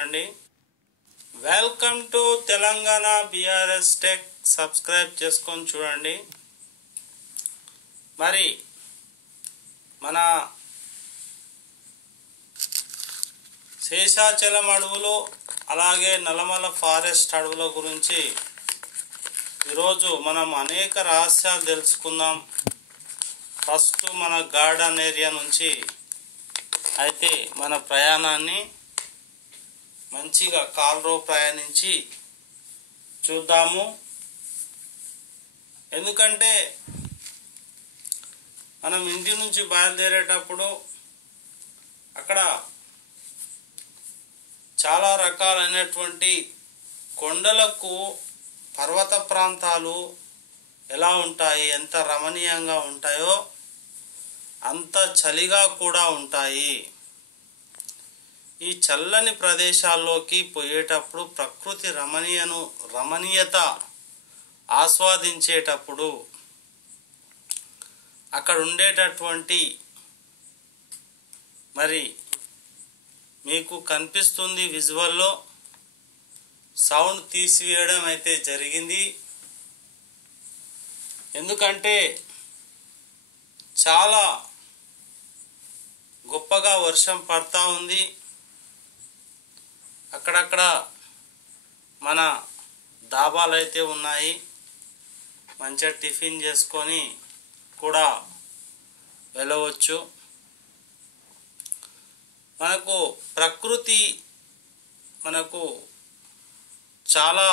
అండి welcome to Telangana BRS tech. Subscribe చేసుకొని చూడండి. మరి మన శేషాచలం అడవులు అలాగే నల్లమల ఫారెస్ట్ అడవుల గురించి ఈరోజు మనం అనేక రహస్యాలు తెలుసుకుందాం. ఫస్ట్ మన గార్డెన్ ఏరియా నుంచి అయితే మన ప్రయాణాన్ని మంచిగా కాలువ ప్రయాణించి చూద్దాము. ఎందుకంటే మనం ఇంటి నుంచి బయలుదేరేటప్పుడు అక్కడ చాలా రకాలైనటువంటి కొండలకు పర్వత ప్రాంతాలు ఎలా ఉంటాయి, ఎంత రమణీయంగా ఉంటాయో అంత చలిగా కూడా ఉంటాయి. ఈ చల్లని ప్రదేశాల్లోకి పోయేటప్పుడు ప్రకృతి రమణీయత ఆస్వాదించేటప్పుడు అక్కడ ఉండేటటువంటి మరి మీకు కనిపిస్తుంది విజువల్లో సౌండ్ తీసివేయడం అయితే జరిగింది. ఎందుకంటే చాలా గొప్పగా వర్షం పడతా ఉంది. అక్కడక్కడ మన డాబాలు అయితే ఉన్నాయి. మంచిగా టిఫిన్ చేసుకొని కూడా వెళ్ళవచ్చు. మనకు ప్రకృతి మనకు చాలా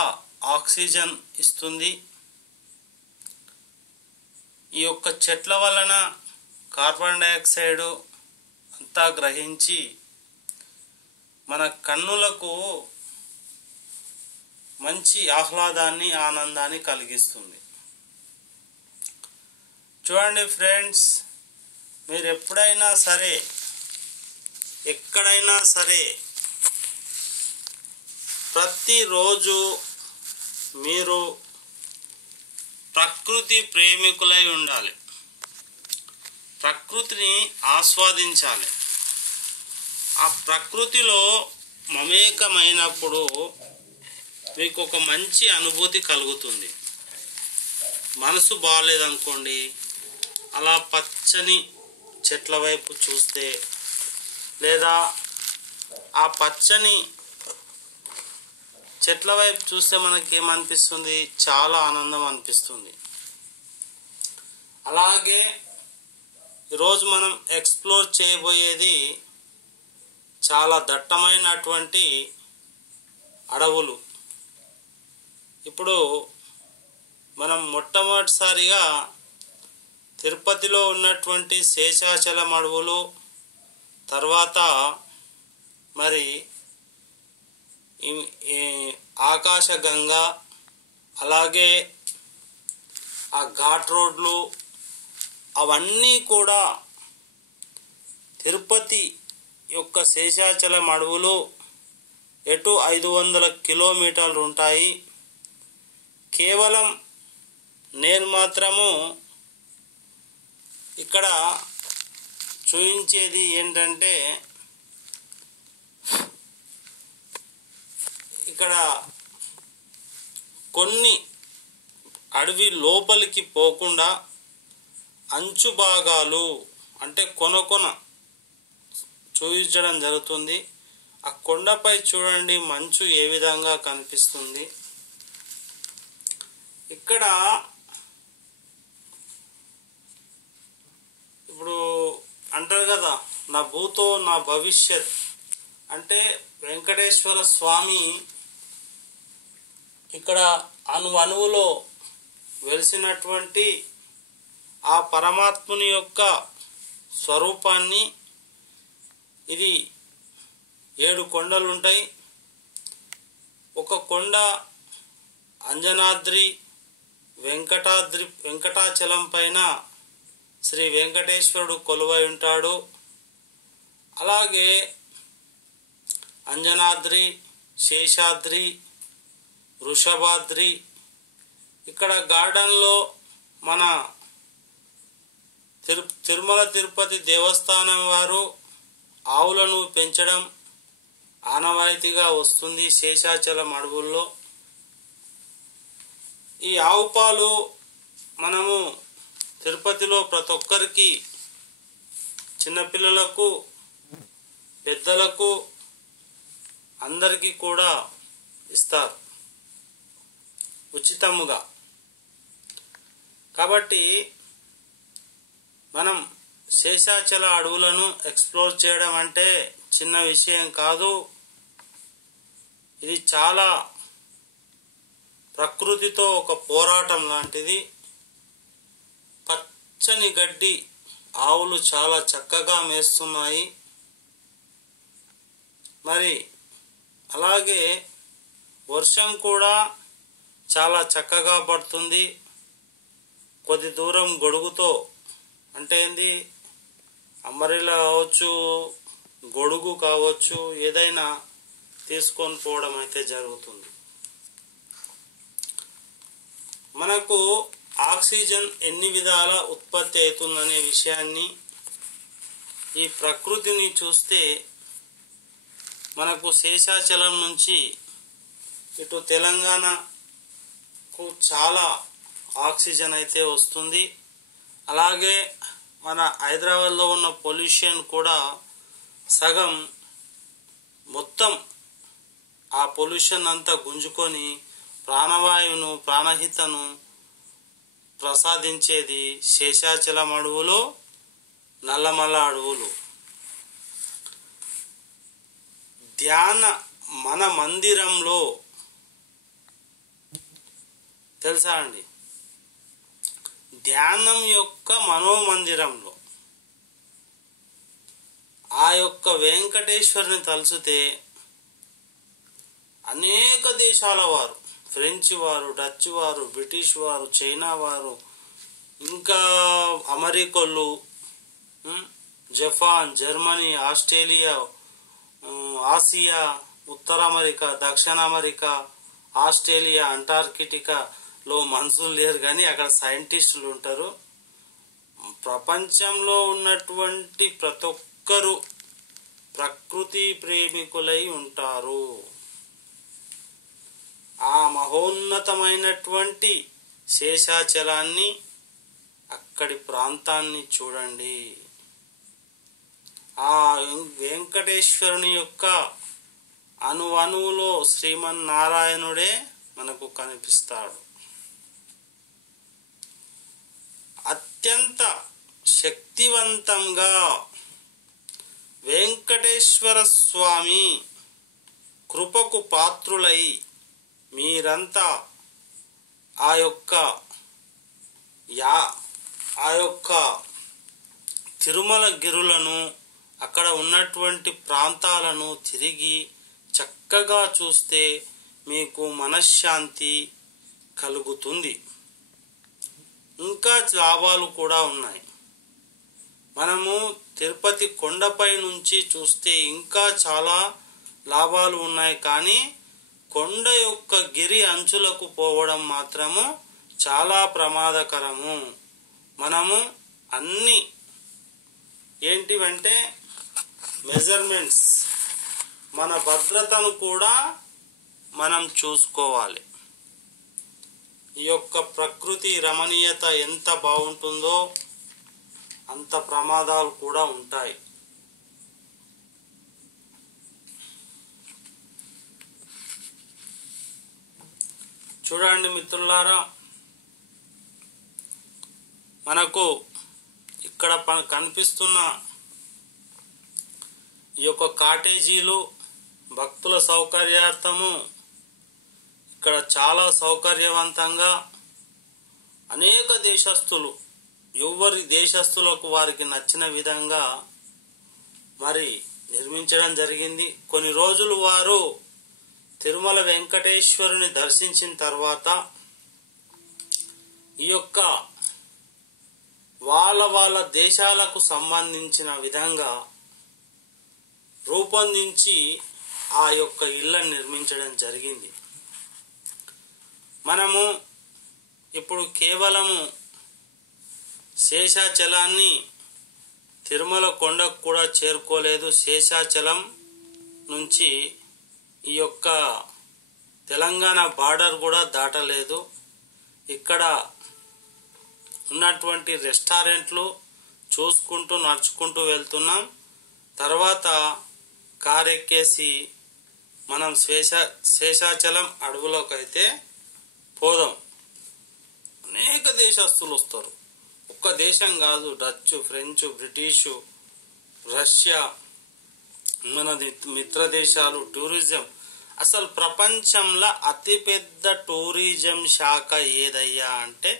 ఆక్సిజన్ ఇస్తుంది. ఈ యొక్క చెట్ల వలన కార్బన్ డైఆక్సైడ్ అంతా గ్రహించి మన కన్నులకు మంచి ఆహ్లాదాన్ని ఆనందాన్ని కలిగిస్తుంది. చూడండి ఫ్రెండ్స్, మీరు ఎప్పుడైనా సరే ఎక్కడైనా సరే ప్రతిరోజు మీరు ప్రకృతి ప్రేమికులై ఉండాలి. ప్రకృతిని ఆస్వాదించాలి. ఆ ప్రకృతిలో మమేకమైనప్పుడు మీకు ఒక మంచి అనుభూతి కలుగుతుంది. మనసు బాగాలేదనుకోండి, అలా పచ్చని చెట్ల వైపు చూస్తే లేదా ఆ పచ్చని చెట్ల వైపు చూస్తే మనకి ఏమనిపిస్తుంది? చాలా ఆనందం అనిపిస్తుంది. అలాగే ఈరోజు మనం ఎక్స్ప్లోర్ చేయబోయేది చాలా దట్టమైనటువంటి అడవులు. ఇప్పుడు మనం మొట్టమొదటిసారిగా తిరుపతిలో ఉన్నటువంటి శేషాచలం అడవులు, తర్వాత మరి ఆకాశగంగా, అలాగే ఆ ఘాట్ రోడ్లు అవన్నీ కూడా తిరుపతి యొక్క శేషాచలం అడవులు ఎటు 500 కిలోమీటర్లు ఉంటాయి. కేవలం నేను మాత్రము ఇక్కడ చూపించేది ఏంటంటే ఇక్కడ కొన్ని అడవి లోపలికి పోకుండా అంచు భాగాలు అంటే కొన చూపించడం జరుగుతుంది. ఆ కొండపై చూడండి మంచు ఏ విధంగా కనిపిస్తుంది. ఇక్కడ ఇప్పుడు అంటారు కదా, నా భూతో నా భవిష్యత్ అంటే వెంకటేశ్వర స్వామి ఇక్కడ అణువులో వెలిసినటువంటి ఆ పరమాత్ముని యొక్క స్వరూపాన్ని, ఇది 7 కొండలు ఉంటాయి. ఒక కొండ అంజనాద్రి వెంకటాచలం పైన శ్రీ వెంకటేశ్వరుడు కొలువై ఉంటాడు. అలాగే అంజనాద్రి, శేషాద్రి, వృషభాద్రి, ఇక్కడ గార్డెన్లో మన తిరుమల తిరుపతి దేవస్థానం వారు ఆవులను పెంచడం, ఆనవాయితీగా వస్తుంది శేషాచలం అడవుల్లో. ఈ ఆవు పాలు మనము తిరుపతిలో ప్రతి ఒక్కరికి, చిన్నపిల్లలకు, పెద్దలకు, అందరికీ కూడా ఇస్తారు ఉచితముగా. కాబట్టి మనం శేషాచల అడవులను ఎక్స్ప్లోర్ చేయడం అంటే చిన్న విషయం కాదు. ఇది చాలా ప్రకృతితో ఒక పోరాటం లాంటిది. పచ్చని గడ్డి ఆవులు చాలా చక్కగా మేస్తున్నాయి. మరి అలాగే వర్షం కూడా చాలా చక్కగా పడుతుంది. కొద్ది దూరం గొడుగుతో, అంటే ఏంది, అంబరెల్లా కావచ్చు, గొడుగు కావచ్చు, ఏదైనా తీసుకొని పోవడం అయితే జరుగుతుంది. మనకు ఆక్సిజన్ ఎన్ని విధాల ఉత్పత్తి అవుతుందనే విషయాన్ని ఈ ప్రకృతిని చూస్తే మనకు శేషాచలం నుంచి ఇటు తెలంగాణకు చాలా ఆక్సిజన్ అయితే వస్తుంది. అలాగే మన హైదరాబాద్లో ఉన్న పొల్యూషన్ కూడా సగం, మొత్తం ఆ పొల్యూషన్ అంతా గుంజుకొని ప్రాణవాయువును, ప్రాణహితను ప్రసాదించేది శేషాచలం అడవులు, నల్లమల్ల అడవులు. ధ్యాన మన మందిరంలో తెలుసా అండి, ధ్యానం యొక్క మనోమందిరంలో ఆ యొక్క వెంకటేశ్వరుని తలుచుతే అనేక దేశాల వారు, ఫ్రెంచ్ వారు, డచ్ వారు, బ్రిటిష్ వారు, చైనా వారు, ఇంకా అమెరికన్లు, జపాన్, జర్మనీ, ఆస్ట్రేలియా, ఆసియా, ఉత్తర అమెరికా, దక్షిణ అమెరికా, ఆస్ట్రేలియా, అంటార్కిటికాలో మనుషులు లేరు కానీ అక్కడ సైంటిస్టులు ఉంటారు. ప్రపంచంలో ఉన్నటువంటి ప్రతి ఒక్కరూ ప్రకృతి ప్రేమికులై ఉంటారు. ఆ మహోన్నతమైనటువంటి శేషాచలాన్ని, అక్కడి ప్రాంతాన్ని చూడండి. ఆ వెంకటేశ్వరుని యొక్క అణువణువులో శ్రీమన్నారాయణుడే మనకు కనిపిస్తాడు. అత్యంత శక్తివంతంగా వెంకటేశ్వర స్వామి కృపకు పాత్రులై మీరంతా ఆ యొక్క తిరుమల గిరులను, అక్కడ ఉన్నటువంటి ప్రాంతాలను తిరిగి చక్కగా చూస్తే మీకు మనశ్శాంతి కలుగుతుంది. ఇంకా లాభాలు కూడా ఉన్నాయి. మనము తిరుపతి కొండపై నుంచి చూస్తే ఇంకా చాలా లాభాలు ఉన్నాయి. కానీ కొండ యొక్క గిరి అంచులకు పోవడం మాత్రము చాలా ప్రమాదకరము. మనము అన్ని ఏంటివంటే మెజర్మెంట్స్, మన భద్రతను కూడా మనం చూసుకోవాలి. ఈ యొక్క ప్రకృతి రమణీయత ఎంత బాగుంటుందో అంత ప్రమాదాలు కూడా ఉంటాయి. చూడండి మిత్రులారా, మనకు ఇక్కడ కనిపిస్తున్న ఈ యొక్క కాటేజీలు భక్తుల సౌకర్యార్థము ఇక్కడ చాలా సౌకర్యవంతంగా అనేక దేశస్తులు, ఎవరి దేశస్తులకు వారికి నచ్చిన విధంగా మరి నిర్మించడం జరిగింది. కొన్ని రోజులు వారు తిరుమల వెంకటేశ్వరుని దర్శించిన తర్వాత ఈ యొక్క వాళ్ళ దేశాలకు సంబంధించిన విధంగా రూపొందించి ఆ యొక్క ఇళ్లను నిర్మించడం జరిగింది. మనము ఇప్పుడు కేవలము శేషాచలాన్ని తిరుమల కొండకు కూడా చేరుకోలేదు. శేషాచలం నుంచి ఈ యొక్క తెలంగాణ బార్డర్ కూడా దాటలేదు. ఇక్కడ ఉన్నటువంటి రెస్టారెంట్లు చూసుకుంటూ నడుచుకుంటూ వెళ్తున్నాం. తర్వాత కారు ఎక్కేసి మనం శేషాచలం అడవులోకి అయితే పోదాం. అనేక దేశస్తులు వస్తారు. ఒక్క దేశం కాదు, డచ్, ఫ్రెంచ్, బ్రిటిషు, రష్యా, మన మిత్ర దేశాలు. టూరిజం అసలు ప్రపంచంలో అతిపెద్ద టూరిజం శాఖ ఏదయ్యా అంటే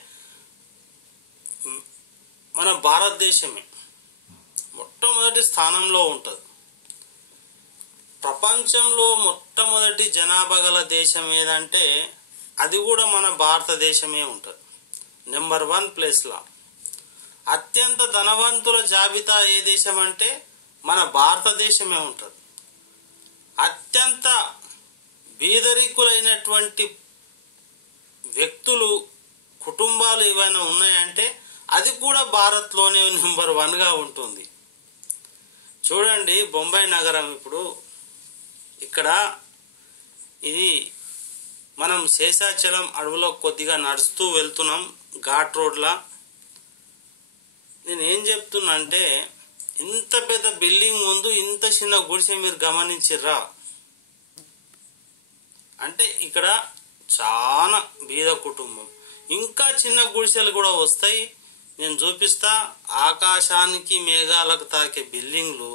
మన భారతదేశమే మొట్టమొదటి స్థానంలో ఉంటుంది. ప్రపంచంలో మొట్టమొదటి జనాభా గల దేశం ఏదంటే అది కూడా మన భారతదేశమే ఉంటుంది. నెంబర్ 1 ప్లేస్లో. అత్యంత ధనవంతుల జాబితా ఏ దేశం అంటే మన భారతదేశమే ఉంటుంది. అత్యంత బీదరికులైనటువంటి వ్యక్తులు, కుటుంబాలు ఏవైనా ఉన్నాయంటే అది కూడా భారత్లోనే నెంబర్ 1గా ఉంటుంది. చూడండి, బొంబాయి నగరం. ఇప్పుడు ఇక్కడ ఇది మనం శేషాచలం అడవిలో కొద్దిగా నడుస్తూ వెళ్తున్నాం ఘాట్ రోడ్లా. నేను ఏం చెప్తున్నా అంటే ఇంత పెద్ద బిల్డింగ్ ముందు ఇంత చిన్న గుడిసె మీరు గమనించిర్రా అంటే ఇక్కడ చాలా బీద కుటుంబం. ఇంకా చిన్న గుడిసెలు కూడా వస్తాయి, నేను చూపిస్తా. ఆకాశానికి మేఘాలకు తాకే బిల్డింగ్లు,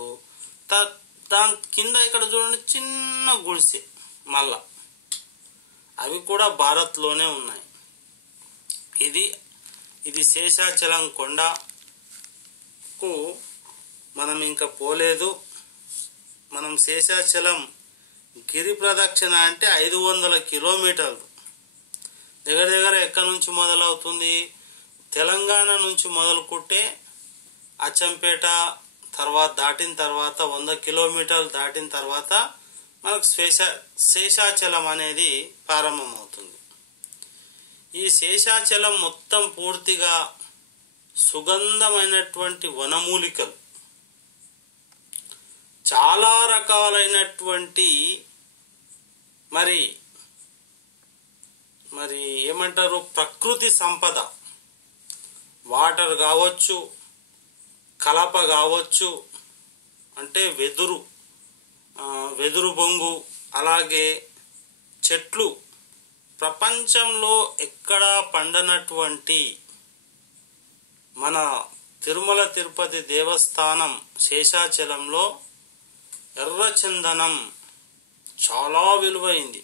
దాని కింద ఇక్కడ చూడండి చిన్న గుడిసె. మళ్ళా అవి కూడా భారత్లోనే ఉన్నాయి. ఇది శేషాచలం కొండకు మనం ఇంకా పోలేదు. మనం శేషాచలం గిరి ప్రదక్షిణ అంటే 500 కిలోమీటర్లు. దగ్గర దగ్గర ఎక్కడి నుంచి మొదలవుతుంది? తెలంగాణ నుంచి మొదలుకుంటే అచ్చంపేట తర్వాత దాటిన తర్వాత 100 కిలోమీటర్లు దాటిన తర్వాత మనకు శేషాచలం అనేది ప్రారంభమవుతుంది. ఈ శేషాచలం మొత్తం పూర్తిగా సుగంధమైనటువంటి వనమూలికలు, చాలా రకాలైనటువంటి మరి ఏమంటారు ప్రకృతి సంపద, వాటర్ కావచ్చు, కలప కావచ్చు, అంటే వెదురు బొంగు, అలాగే చెట్లు. ప్రపంచంలో ఎక్కడా పండనటువంటి మన తిరుమల తిరుపతి దేవస్థానం శేషాచలంలో ఎర్రచందనం చాలా విలువైంది.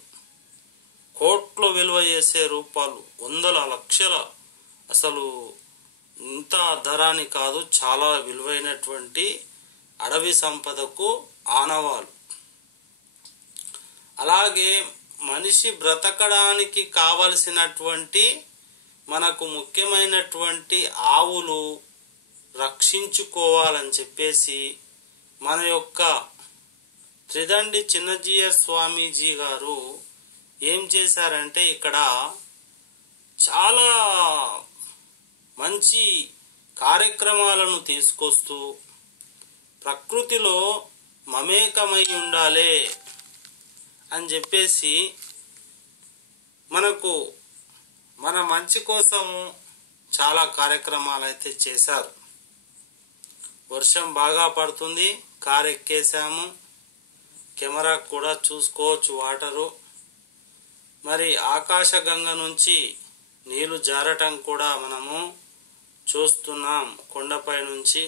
కోట్లు విలువ చేసే రూపాయలు, వందల లక్షల, అసలు ఇంత ధరాని కాదు, చాలా విలువైనటువంటి అడవి సంపదకు ఆనవాలు. అలాగే మనిషి బ్రతకడానికి కావలసినటువంటి మనకు ముఖ్యమైనటువంటి ఆవులు రక్షించుకోవాలని చెప్పేసి మన యొక్క త్రిదండి చిన్నజీయ స్వామీజీ గారు ఏం చేశారంటే ఇక్కడ చాలా మంచి కార్యక్రమాలను తీసుకొస్తూ ప్రకృతిలో మమేకమై ఉండాలి అని చెప్పేసి మనకు మన మంచి కోసం చాలా కార్యక్రమాలు అయితే చేశారు. వర్షం బాగా పడుతుంది, కారు ఎక్కేసాము, కెమెరా కూడా చూసుకోవచ్చు వాటరు. మరి ఆకాశగంగ నుంచి నీళ్లు జారటం కూడా మనము చూస్తున్నాం కొండపై నుంచి.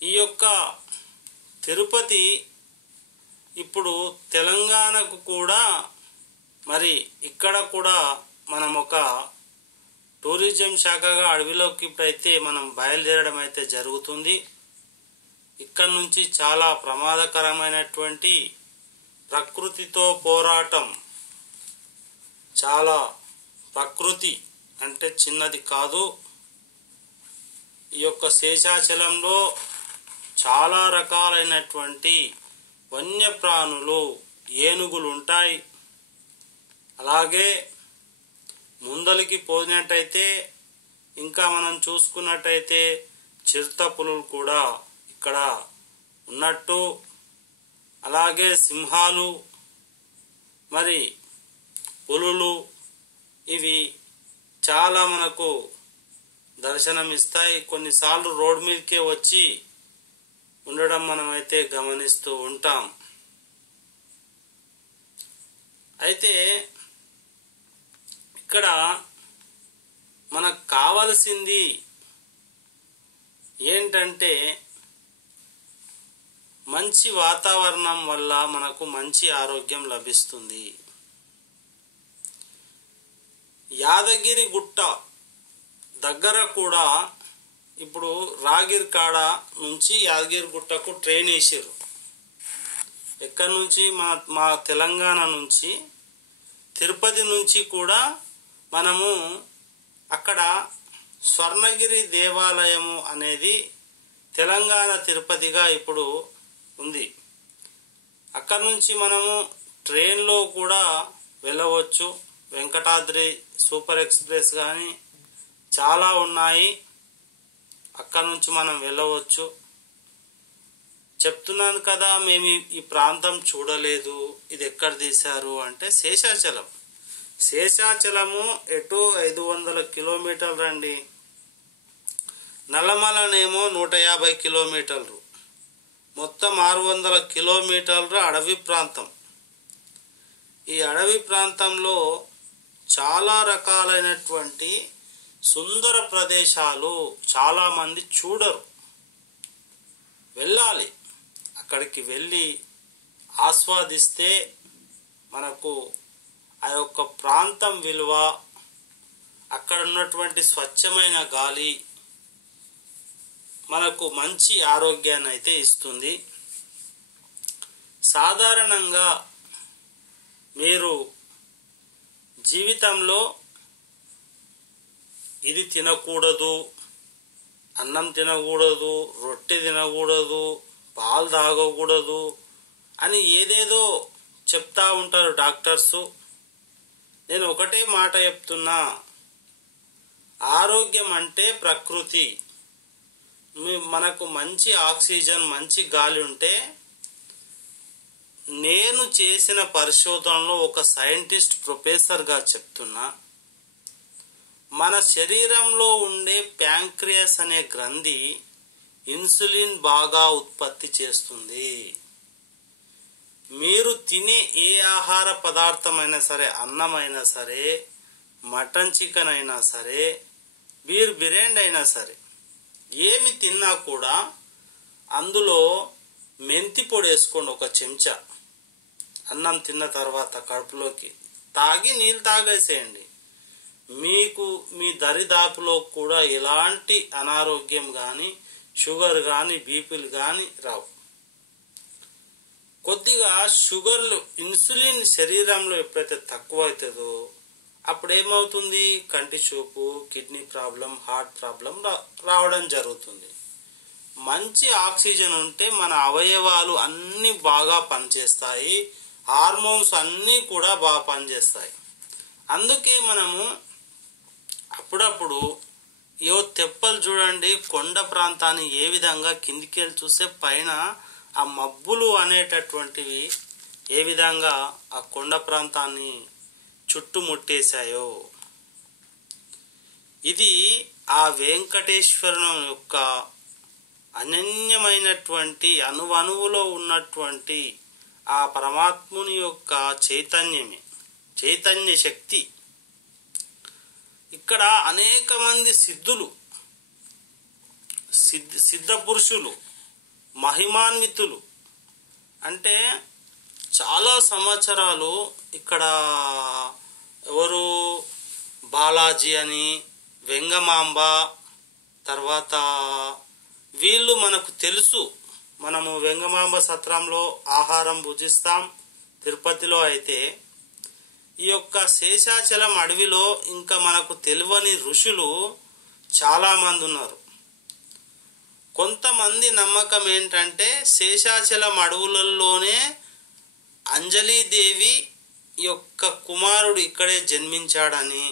ఈ యొక్క తిరుపతి ఇప్పుడు తెలంగాణకు కూడా మరి ఇక్కడ కూడా మనం ఒక టూరిజం శాఖగా అడవిలోకి ఇప్పుడైతే మనం బయలుదేరడం అయితే జరుగుతుంది. ఇక్కడ నుంచి చాలా ప్రమాదకరమైనటువంటి ప్రకృతితో పోరాటం, చాలా ప్రకృతి అంటే చిన్నది కాదు. ఈ యొక్క శేషాచలంలో చాలా రకాలైనటువంటి వన్యప్రాణులు, ఏనుగులు ఉంటాయి. అలాగే ముందలికి పోయినట్టయితే ఇంకా మనం చూసుకున్నట్టయితే చిరుత పులులు కూడా ఇక్కడ ఉన్నట్టు, అలాగే సింహాలు, మరి పులులు, ఇవి చాలా మనకు దర్శనమిస్తాయి. కొన్నిసార్లు రోడ్ మీదకే వచ్చి ఉండడం మనమైతే గమనిస్తూ ఉంటాం. అయితే ఇక్కడ మనకు కావలసింది ఏంటంటే మంచి వాతావరణం వల్ల మనకు మంచి ఆరోగ్యం లభిస్తుంది. యాదగిరి గుట్ట దగ్గర కూడా ఇప్పుడు రాగిరికాడ నుంచి యాదగిరి గుట్టకు ట్రైన్ వేసారు. ఎక్కడి నుంచి? మా తెలంగాణ నుంచి, తిరుపతి నుంచి కూడా మనము అక్కడ స్వర్ణగిరి దేవాలయము అనేది తెలంగాణ తిరుపతిగా ఇప్పుడు ఉంది. అక్కడ నుంచి మనము ట్రైన్లో కూడా వెళ్ళవచ్చు. వెంకటాద్రి సూపర్ ఎక్స్ప్రెస్ కానీ చాలా ఉన్నాయి, అక్కడ నుంచి మనం వెళ్ళవచ్చు. చెప్తున్నాను కదా, మేము ఈ ప్రాంతం చూడలేదు, ఇది ఎక్కడ తీశారు అంటే శేషాచలం. శేషాచలము ఎటు 500 కిలోమీటర్లు అండి. నల్లమలనేమో 150 కిలోమీటర్లు. మొత్తం 600 కిలోమీటర్లు అడవి ప్రాంతం. ఈ అడవి ప్రాంతంలో చాలా రకాలైనటువంటి సుందర ప్రదేశాలు చాలా మంది చూడరు. వెళ్ళాలి, అక్కడికి వెళ్ళి ఆస్వాదిస్తే మనకు ఆ యొక్క ప్రాంతం విలువ, అక్కడ ఉన్నటువంటి స్వచ్ఛమైన గాలి మనకు మంచి ఆరోగ్యాన్ని అయితే ఇస్తుంది. సాధారణంగా మీరు జీవితంలో ఇది తినకూడదు, అన్నం తినకూడదు, రొట్టె తినకూడదు, పాలు తాగకూడదు అని ఏదేదో చెప్తా ఉంటారు డాక్టర్సు. నేను ఒకటే మాట చెప్తున్నా, ఆరోగ్యం అంటే ప్రకృతి. మనకు మంచి ఆక్సిజన్, మంచి గాలి ఉంటే, నేను చేసిన పరిశోధనలో ఒక సైంటిస్ట్ ప్రొఫెసర్గా చెప్తున్నా, మన శరీరంలో ఉండే ప్యాంక్రియాస్ అనే గ్రంథి ఇన్సులిన్ బాగా ఉత్పత్తి చేస్తుంది. మీరు తినే ఏ ఆహార పదార్థమైనా సరే, అన్నమైనా సరే, మటన్ చికెన్ అయినా సరే, బిర్యానీ అయినా సరే, ఏమి తిన్నా కూడా అందులో మెంతి పొడి వేసుకోండి ఒక చెంచా. అన్నం తిన్న తర్వాత కడుపులోకి తాగి నీళ్ళు తాగేసేయండి. మీకు మీ దరిదాపులో కూడా ఎలాంటి అనారోగ్యం కానీ, షుగర్ కానీ, బీపీలు కానీ రావు. కొద్దిగా షుగర్లు, ఇన్సులిన్ శరీరంలో ఎప్పుడైతే తక్కువ అవుతుందో అప్పుడు ఏమవుతుంది? కంటి చూపు, కిడ్నీ ప్రాబ్లం, హార్ట్ ప్రాబ్లం రావడం జరుగుతుంది. మంచి ఆక్సిజన్ ఉంటే మన అవయవాలు అన్నీ బాగా పనిచేస్తాయి, హార్మోన్స్ అన్నీ కూడా బాగా పనిచేస్తాయి. అందుకే మనము అప్పుడప్పుడు తెప్పలు చూడండి, కొండ ప్రాంతాన్ని ఏ విధంగా కిందికి వెళ్ళి చూస్తే పైన ఆ మబ్బులు అనేటటువంటివి ఏ విధంగా ఆ కొండ ప్రాంతాన్ని చుట్టుముట్టేశాయో. ఇది ఆ వెంకటేశ్వరం యొక్క అనన్యమైనటువంటి అణువణువులో ఉన్నటువంటి ఆ పరమాత్ముని యొక్క చైతన్యమే, చైతన్య శక్తి. ఇక్కడ అనేక మంది సిద్ధులు, సిద్ధ పురుషులు, మహిమాన్వితులు, అంటే చాలా సంవత్సరాలు ఇక్కడ ఎవరు బాలాజీ అని, వెంగమాంబ, తర్వాత వీళ్ళు మనకు తెలుసు. మనము వెంగమాంబ సత్రంలో ఆహారం భుజిస్తాం. తిరుపతిలో అయితే ఈ యొక్క శేషాచలం అడవిలో ఇంకా మనకు తెలియని ఋషులు చాలా మంది ఉన్నారు. కొంతమంది నమ్మకం ఏంటంటే శేషాచలం అడవులలోనే అంజలీదేవి యొక్క కుమారుడు ఇక్కడే జన్మించాడని.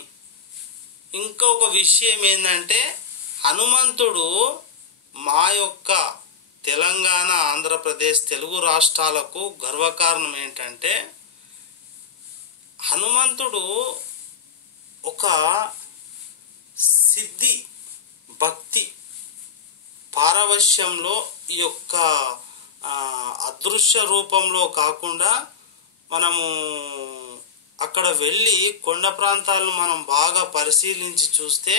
ఇంకొక విషయం ఏంటంటే హనుమంతుడు మా యొక్క తెలంగాణ, ఆంధ్రప్రదేశ్ తెలుగు రాష్ట్రాలకు గర్వకారణం ఏంటంటే హనుమంతుడు ఒక సిద్ధి భక్తి పారవశ్యంలో ఈ యొక్క అదృశ్య రూపంలో కాకుండా మనము అక్కడ వెళ్ళి కొండ ప్రాంతాలను మనం బాగా పరిశీలించి చూస్తే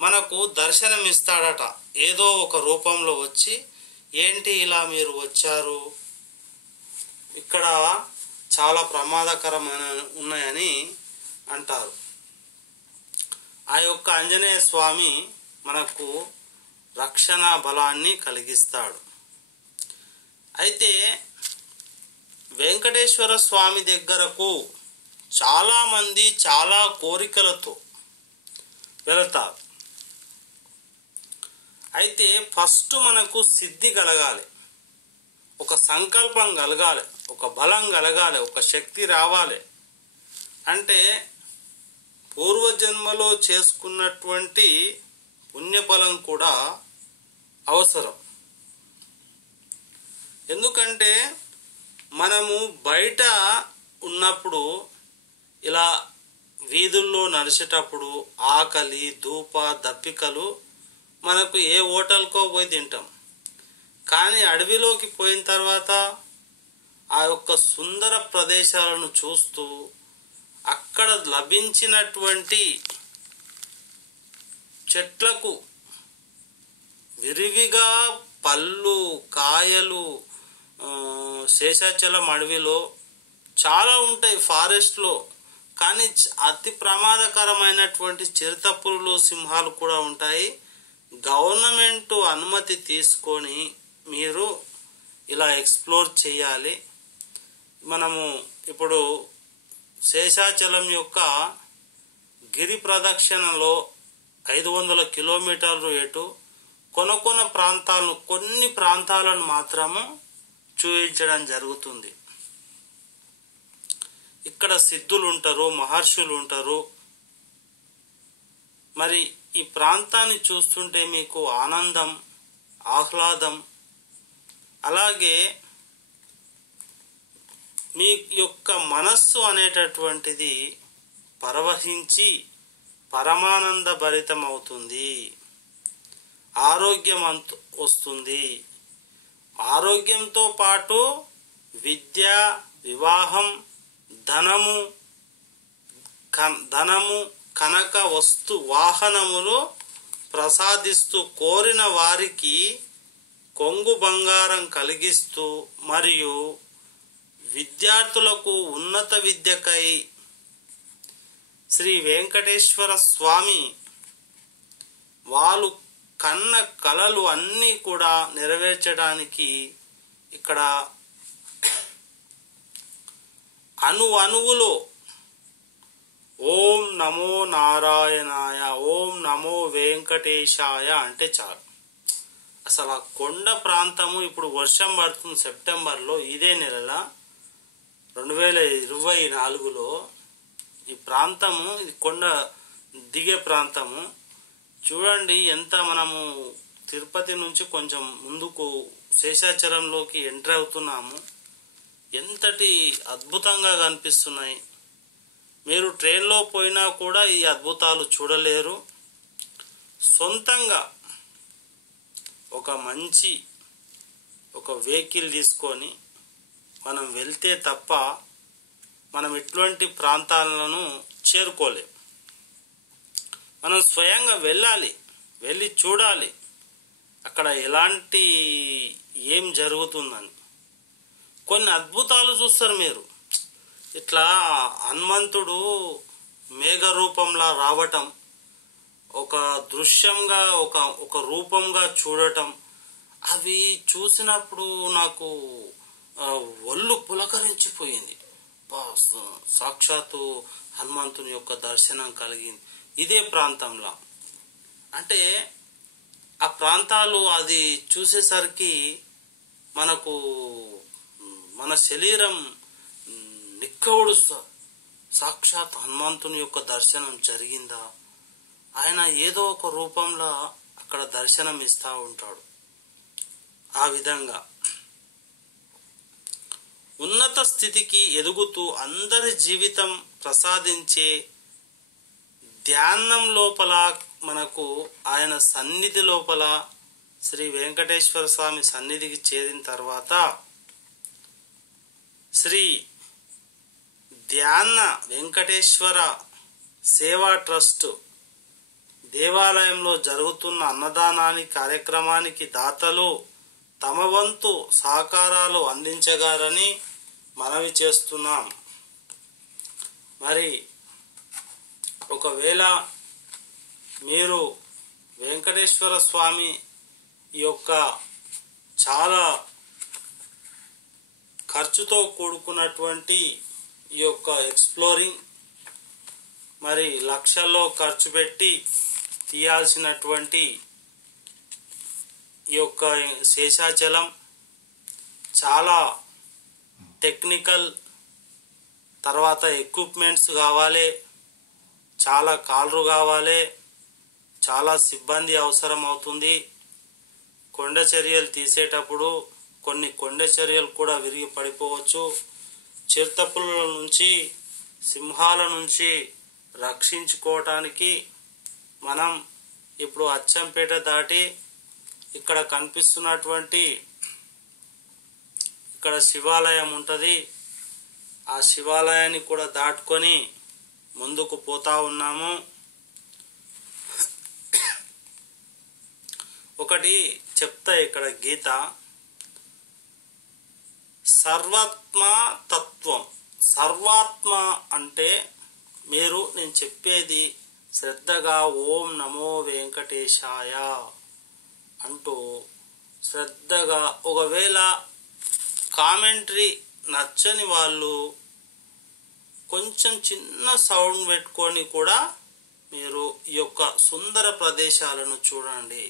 మనకు దర్శనం ఇస్తాడట. ఏదో ఒక రూపంలో వచ్చి, ఏంటి ఇలా మీరు వచ్చారు, ఇక్కడ చాలా ప్రమాదకరమైన ఉన్నాయని అంటారు. ఆ యొక్క ఆంజనేయ స్వామి మనకు రక్షణ బలాన్ని కలిగిస్తాడు. అయితే వెంకటేశ్వర స్వామి దగ్గరకు చాలామంది చాలా కోరికలతో వెళతారు. అయితే ఫస్ట్ మనకు సిద్ధి కలగాలి, ఒక సంకల్పం కలగాలి, ఒక బలం కలగాలి, ఒక శక్తి రావాలి. అంటే పూర్వజన్మలో చేసుకున్నటువంటి పుణ్యఫలం కూడా అవసరం. ఎందుకంటే మనము బయట ఉన్నప్పుడు ఇలా వీధుల్లో నడిచేటప్పుడు ఆకలి, ధూప, దప్పికలు మనకు ఏ హోటల్కో పోయి తింటాం. కానీ అడవిలోకి పోయిన తర్వాత ఆ యొక్క సుందర ప్రదేశాలను చూస్తూ అక్కడ లభించినటువంటి చెట్లకు విరివిగా పళ్ళు, కాయలు, శేషాచలం అడవిలో చాలా ఉంటాయి ఫారెస్ట్లో. కానీ అతి ప్రమాదకరమైనటువంటి చిరుతపులులు, సింహాలు కూడా ఉంటాయి. గవర్నమెంట్ అనుమతి తీసుకొని మీరు ఇలా ఎక్స్ప్లోర్ చేయాలి. మనము ఇప్పుడు శేషాచలం యొక్క గిరి ప్రదక్షిణలో 500 కిలోమీటర్లు ఎటు కొన్ని ప్రాంతాలను మాత్రము చూపించడం జరుగుతుంది. ఇక్కడ సిద్ధులు ఉంటారు, మహర్షులు ఉంటారు. మరి ఈ ప్రాంతాన్ని చూస్తుంటే మీకు ఆనందం, ఆహ్లాదం, అలాగే మీ యొక్క మనస్సు అనేటటువంటిది పరవశించి పరమానంద భరితం అవుతుంది. ఆరోగ్యం వస్తుంది. ఆరోగ్యంతో పాటు విద్య, వివాహం, ధనము, కనక వస్తు వాహనములు ప్రసాదిస్తూ కోరిన వారికి కొంగు బంగారం కలిగిస్తూ మరియు విద్యార్థులకు ఉన్నత విద్యకై శ్రీ వెంకటేశ్వర స్వామి వాళ్ళు కన్న కలలు అన్నీ కూడా నెరవేర్చడానికి ఇక్కడ అణువులో ఓం నమో నారాయణాయ, ఓం నమో వెంకటేశాయ అంటే చాలు. అసలు ఆ కొండ ప్రాంతము ఇప్పుడు వర్షం పడుతుంది సెప్టెంబర్లో, ఇదే నెల 2024లో. ఈ ప్రాంతము, ఇది కొండ దిగే ప్రాంతము. చూడండి ఎంత మనము తిరుపతి నుంచి కొంచెం ముందుకు శేషాచలంలోకి ఎంటర్ అవుతున్నాము. ఎంతటి అద్భుతంగా కనిపిస్తున్నాయి. మీరు ట్రైన్లో పోయినా కూడా ఈ అద్భుతాలు చూడలేరు. సొంతంగా ఒక వెహికల్ తీసుకొని మనం వెళ్తే తప్ప మనం ఇటువంటి ప్రాంతాలను చేరుకోలేం. మనం స్వయంగా వెళ్ళాలి, వెళ్ళి చూడాలి అక్కడ ఎలాంటి ఏం జరుగుతుందని. కొన్ని అద్భుతాలు చూస్తారు మీరు. ఇట్లా హనుమంతుడు మేఘ రూపంలా రావటం, ఒక దృశ్యంగా ఒక రూపంగా చూడటం, అవి చూసినప్పుడు నాకు ఒళ్ళు పులకరించిపోయింది. సాక్షాత్తు హనుమంతుని యొక్క దర్శనం కలిగింది ఇదే ప్రాంతంలో. అంటే ఆ ప్రాంతాలు అది చూసేసరికి మనకు మన శరీరం నిక్కవుడుస్తా, సాక్షాత్ హనుమంతుని యొక్క దర్శనం జరిగిందా, ఆయన ఏదో ఒక రూపంలో అక్కడ దర్శనం ఇస్తూ ఉంటాడు. ఆ విధంగా ఉన్నత స్థితికి ఎదుగుతూ అందరి జీవితం ప్రసాదించే ధ్యానం లోపల మనకు ఆయన సన్నిధి లోపల శ్రీ వెంకటేశ్వర స్వామి సన్నిధికి చేరిన తర్వాత శ్రీ ధ్యాన వెంకటేశ్వర సేవా ట్రస్ట్ దేవాలయంలో జరుగుతున్న అన్నదానాన్ని కార్యక్రమానికి దాతలు తమ వంతు సహకారాలు అందించగారని మనవి చేస్తున్నాం. మరి ఒకవేళ మీరు వెంకటేశ్వర స్వామి యొక్క చాలా ఖర్చుతో కూడుకున్నటువంటి ఈ యొక్క ఎక్స్ప్లోరింగ్ మరి లక్షల్లో ఖర్చు పెట్టి తీయాల్సినటువంటి ఈ యొక్క శేషాచలం చాలా టెక్నికల్ తర్వాత ఎక్విప్మెంట్స్ కావాలి, చాలా కాలరు కావాలి, చాలా సిబ్బంది అవసరం అవుతుంది. కొండ చర్యలు తీసేటప్పుడు కొన్ని కొండ చర్యలు కూడా విరిగి పడిపోవచ్చు. చిరుతపుల నుంచి సింహాల నుంచి రక్షించుకోవటానికి మనం ఇప్పుడు అచ్చంపేట దాటి ఇక్కడ కనిపిస్తున్నటువంటి ఇక్కడ శివాలయం ఉంటుంది. ఆ శివాలయాన్ని కూడా దాటుకొని ముందుకు పోతా ఉన్నాము. ఒకటి చెప్తా ఇక్కడ గీత, సర్వాత్మ తత్వం. సర్వాత్మ అంటే నేను చెప్పేది శ్రద్ధగా ఓం నమో వెంకటేశాయ అంటూ శ్రద్ధగా, ఒకవేళ కామెంటరీ నచ్చని వాళ్ళు కొంచెం చిన్న సౌండ్ పెట్టుకొని కూడా మీరు ఈ యొక్క సుందర ప్రదేశాలను చూడండి.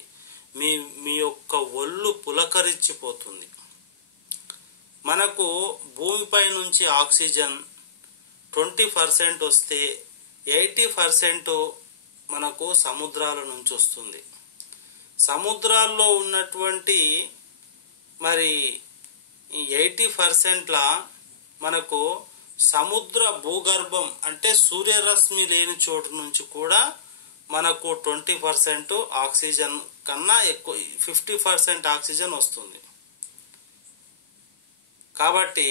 మీ యొక్క ఒళ్ళు పులకరించిపోతుంది. మనకు భూమిపై నుంచి ఆక్సిజన్ 20% వస్తే 80% మనకు సముద్రాల నుంచి వస్తుంది. సముద్రాల్లో ఉన్నటువంటి మరి 80% మనకు సముద్ర భూగర్భం అంటే సూర్యరశ్మి లేని చోటు నుంచి కూడా మనకు 20% ఆక్సిజన్ కన్నా ఎక్కువ 50% ఆక్సిజన్ వస్తుంది. కాబట్టి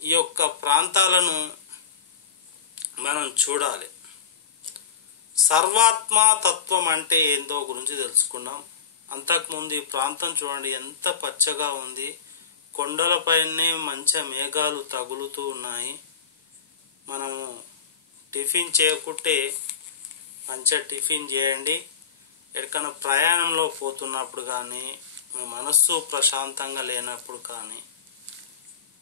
ఈ యొక్క ప్రాంతాలను మనం చూడాలి. సర్వాత్మ తత్వం అంటే ఏందో గురించి తెలుసుకున్నాం. అంతకుముందు ఈ ప్రాంతం చూడండి ఎంత పచ్చగా ఉంది. కొండలపైనే మంచి మేఘాలు తగులుతూ ఉన్నాయి. మనము టిఫిన్ చేయకుంటే మంచిగా టిఫిన్ చేయండి. ఎక్కడికైనా ప్రయాణంలో పోతున్నప్పుడు కానీ, మీ మనస్సు ప్రశాంతంగా లేనప్పుడు కానీ,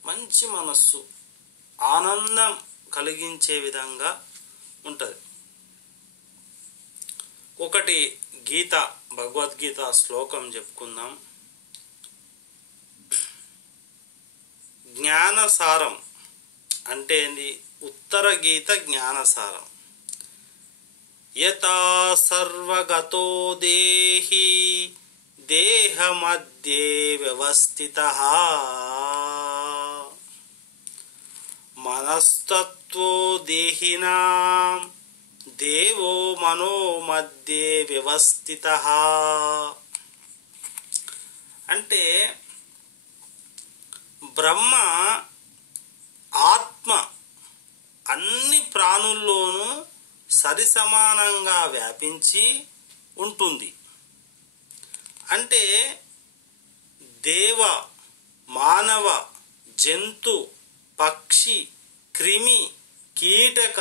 మంచి మనస్సు ఆనందం కలిగించే విధంగా ఉంటుంది. ఒకటి గీత, భగవద్గీత శ్లోకం చెప్పుకుందాం. జ్ఞానసారం అంటే ఏంది? ఉత్తర గీత జ్ఞానసారం. యథా సర్వగతో దేహి దేహ మధ్యే వ్యవస్థితః మనస్తత్వో దేహినాం దేవో మనో మధ్యే వ్యవస్థితః. అంటే బ్రహ్మ ఆత్మ అన్ని ప్రాణుల్లోనూ సరిసమానంగా వ్యాపించి ఉంటుంది. అంటే దేవ, మానవ, జంతు, పక్షి, క్రిమి, కీటక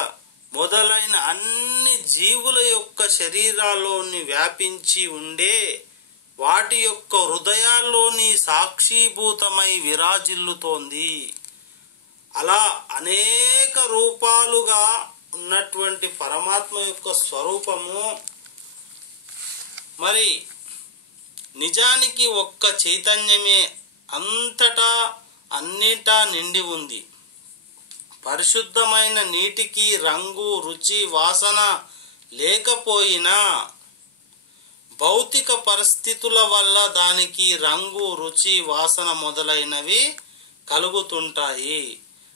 మొదలైన అన్ని జీవుల యొక్క శరీరాల్లోని వ్యాపించి ఉండే వాటి యొక్క హృదయాల్లోని సాక్షీభూతమై విరాజిల్లుతోంది. అలా అనేక రూపాలుగా ఉన్నటువంటి పరమాత్మ యొక్క స్వరూపము మరి నిజానికి ఒక్క చైతన్యమే అంతటా అన్నిటా నిండి ఉంది. పరిశుద్ధమైన నీటికి రంగు, రుచి, వాసన లేకపోయినా భౌతిక పరిస్థితుల వల్ల దానికి రంగు, రుచి, వాసన మొదలైనవి కలుగుతుంటాయి.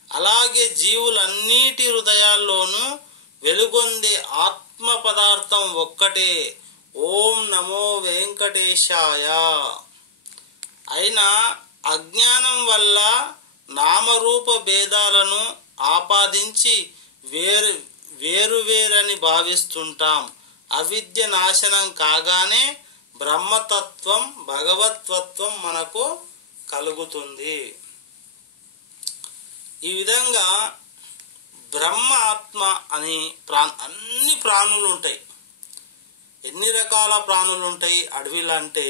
అలాగే జీవులన్నిటి హృదయాల్లోనూ వెలుగొందే ఆత్మ పదార్థం ఒక్కటే. ఓం నమో వెంకటేశాయ. అయినా అజ్ఞానం వల్ల నామరూప భేదాలను ఆపాదించి వేరువేరని భావిస్తుంటాం. అవిద్య నాశనం కాగానే బ్రహ్మతత్వం, భగవతత్వం మనకు కలుగుతుంది. ఈ విధంగా బ్రహ్మ, ఆత్మ అని అన్ని ప్రాణులు ఉంటాయి. ఎన్ని రకాల ప్రాణులు ఉంటాయి అడవిలో అంటే,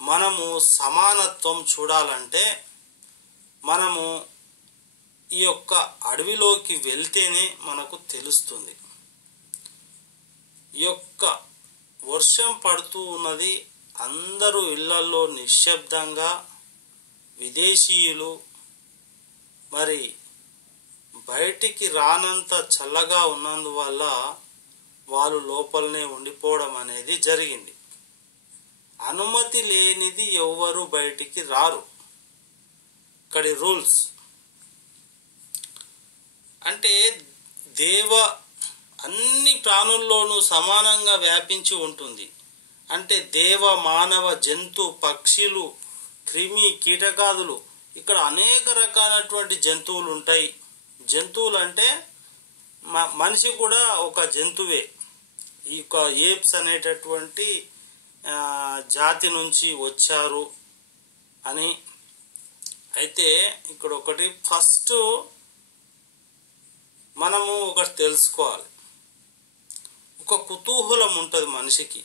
మనము సమానత్వం చూడాలంటే మనము ఈ యొక్క అడవిలోకి వెళ్తేనే మనకు తెలుస్తుంది. ఈ యొక్క వర్షం పడుతూ ఉన్నది, అందరూ ఇళ్లలో నిశ్శబ్దంగా, విదేశీయులు మరి బయటికి రానంత చల్లగా ఉన్నందువల్ల వాళ్ళు లోపలనే ఉండిపోవడం అనేది జరిగింది. అనుమతి లేనిది ఎవ్వరు బయటికి రారు. ఇక్కడి రూల్స్ అంటే అన్ని ప్రాణుల్లోనూ సమానంగా వ్యాపించి ఉంటుంది. అంటే మానవ, జంతు, పక్షులు, క్రిమి, కీటకాదులు, ఇక్కడ అనేక రకాలైనటువంటి జంతువులు ఉంటాయి. జంతువులు అంటే మనిషి కూడా ఒక జంతువే. ఈ ఏప్స్ అనేటటువంటి జాతి నుంచి వచ్చారు అని. అయితే ఇక్కడ ఒకటి ఫస్ట్ మనము ఒకటి తెలుసుకోవాలి. ఒక కుతూహలం ఉంటుంది మనిషికి.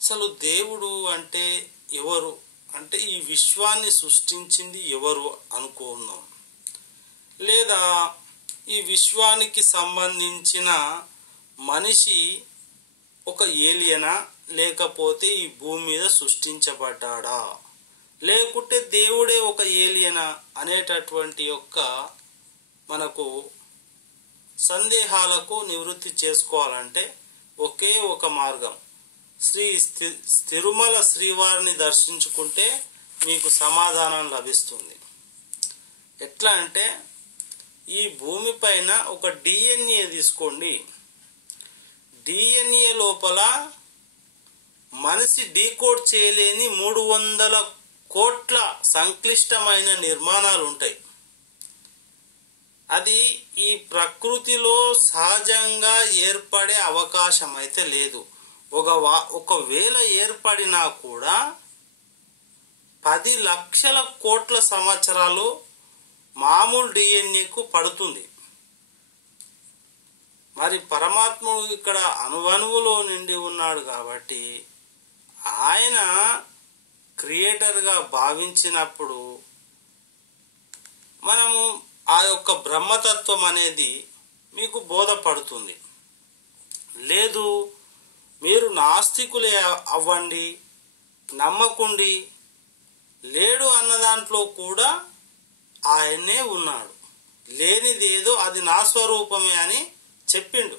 అసలు దేవుడు అంటే ఎవరు, అంటే ఈ విశ్వాన్ని సృష్టించింది ఎవరు అనుకున్నాం, లేదా ఈ విశ్వానికి సంబంధించిన మనిషి ఒక ఏలియనా, లేకపోతే ఈ భూమి మీద సృష్టించబడ్డాడా, లేకుంటే దేవుడే ఒక ఏలియనా అనేటటువంటి యొక్క మనకు సందేహాలకు నివృత్తి చేసుకోవాలంటే ఒకే ఒక మార్గం, తిరుమల శ్రీవారిని దర్శించుకుంటే మీకు సమాధానం లభిస్తుంది. ఎట్లా అంటే, ఈ భూమి పైన ఒక DNA తీసుకోండి. DNA లోపల మనిషి డీకోడ్ చేయలేని 300 కోట్ల సంక్లిష్టమైన నిర్మాణాలు ఉంటాయి. అది ఈ ప్రకృతిలో సహజంగా ఏర్పడే అవకాశం అయితే లేదు. ఒకవేళ ఏర్పడినా కూడా 10 లక్షల కోట్ల సంవత్సరాలు మామూలు DNAకు పడుతుంది. మరి పరమాత్ముడు ఇక్కడ అణువణువులో నిండి ఉన్నాడు కాబట్టి ఆయన క్రియేటర్గా భావించినప్పుడు మనము ఆ యొక్క బ్రహ్మతత్వం అనేది మీకు బోధపడుతుంది. లేదు మీరు నాస్తికులే అవ్వండి, నమ్మకుండి, లేడు అన్న దాంట్లో కూడా ఆయనే ఉన్నాడు. లేనిదేదో అది నా స్వరూపమే అని చెప్పిండు.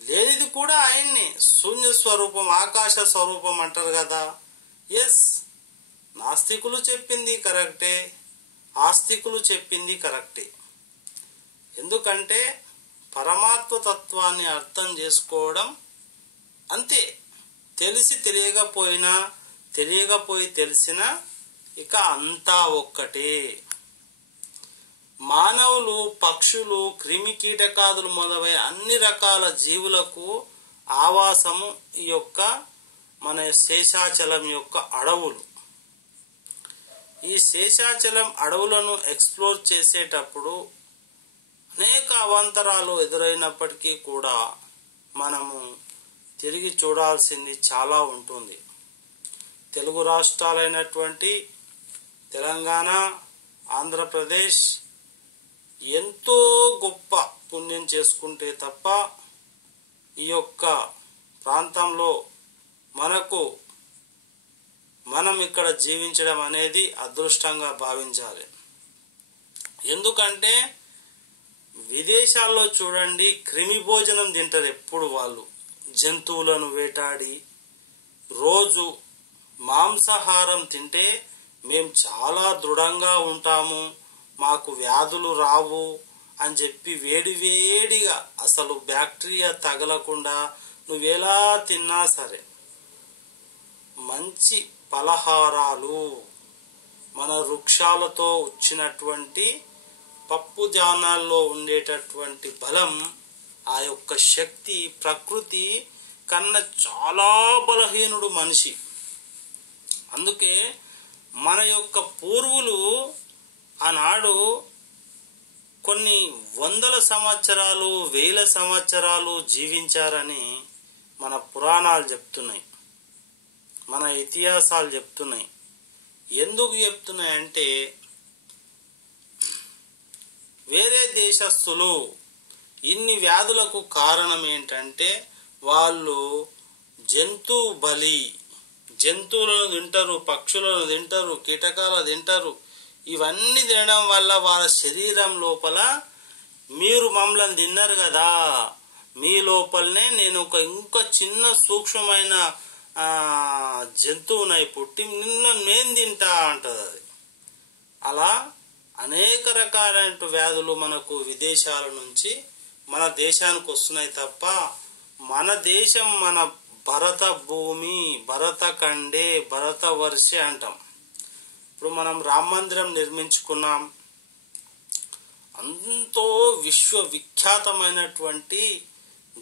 లేనిది కూడా ఆయన్నే. శూన్య స్వరూపం, ఆకాశ స్వరూపం అంటారు కదా. ఎస్, నాస్తికులు చెప్పింది కరెక్టే, ఆస్తికులు చెప్పింది కరెక్టే. ఎందుకంటే పరమాత్మ తత్వాన్ని అర్థం చేసుకోవడం అంతే. తెలిసి తెలియకపోయినా, తెలియకపోయి తెలిసినా ఇక అంతా ఒక్కటే. మానవులు, పక్షులు, క్రిమి కీటకాదులు మొదలైన అన్ని రకాల జీవులకు ఆవాసము ఈ యొక్క మన శేషాచలం యొక్క అడవులు. ఈ శేషాచలం అడవులను ఎక్స్ప్లోర్ చేసేటప్పుడు అనేక అవాంతరాలు ఎదురైనప్పటికీ కూడా మనము తిరిగి చూడాల్సింది చాలా ఉంటుంది. తెలుగు రాష్ట్రాలైనటువంటి తెలంగాణ, ఆంధ్రప్రదేశ్ ఎంతో గొప్ప పుణ్యం చేసుకుంటే తప్ప ఈ యొక్క ప్రాంతంలో మనం ఇక్కడ జీవించడం అనేది అదృష్టంగా భావించాలి. ఎందుకంటే విదేశాల్లో చూడండి, క్రిమి భోజనం తింటారు ఎప్పుడు వాళ్ళు. జంతువులను వేటాడి రోజు మాంసాహారం తింటే మేము చాలా దృఢంగా ఉంటాము, మాకు వ్యాధులు రావు అని చెప్పి వేడివేడిగా అసలు బ్యాక్టీరియా తగలకుండా నువ్వెలా తిన్నా సరే మంచి పలహారాలు, మన వృక్షాలతో వచ్చినటువంటి పప్పు జానాల్లో ఉండేటటువంటి బలం, ఆ యొక్క శక్తి ప్రకృతి కన్నా చాలా బలహీనుడు మనిషి. అందుకే మన యొక్క పూర్వులు ఆనాడు కొన్ని వందల సంవత్సరాలు, వేల సంవత్సరాలు జీవించారని మన పురాణాలు చెప్తున్నాయి, మన ఇతిహాసాలు చెప్తున్నాయి. ఎందుకు చెప్తున్నాయంటే వేరే దేశస్థులు ఇన్ని వ్యాధులకు కారణం ఏంటంటే వాళ్ళు జంతు బలి, జంతువులను తింటారు, పక్షులను తింటారు, కీటకాలను తింటారు. ఇవన్నీ తినడం వల్ల వాళ్ళ శరీరం లోపల మీరు మమ్మల్ని తిన్నారు కదా, మీ లోపలనే నేను ఇంకా చిన్న సూక్ష్మమైన జంతువునై పుట్టి నేను తింటా అంటది అది. అలా అనేక రకాలైన వ్యాధులు మనకు విదేశాల నుంచి మన దేశానికి వస్తున్నాయి తప్ప మన దేశం, మన భరత భూమి, భరత కండే, భరత వర్షే అంటాం. ఇప్పుడు మనం రామ మందిరం నిర్మించుకున్నాం. ఎంతో విశ్వవిఖ్యాతమైనటువంటి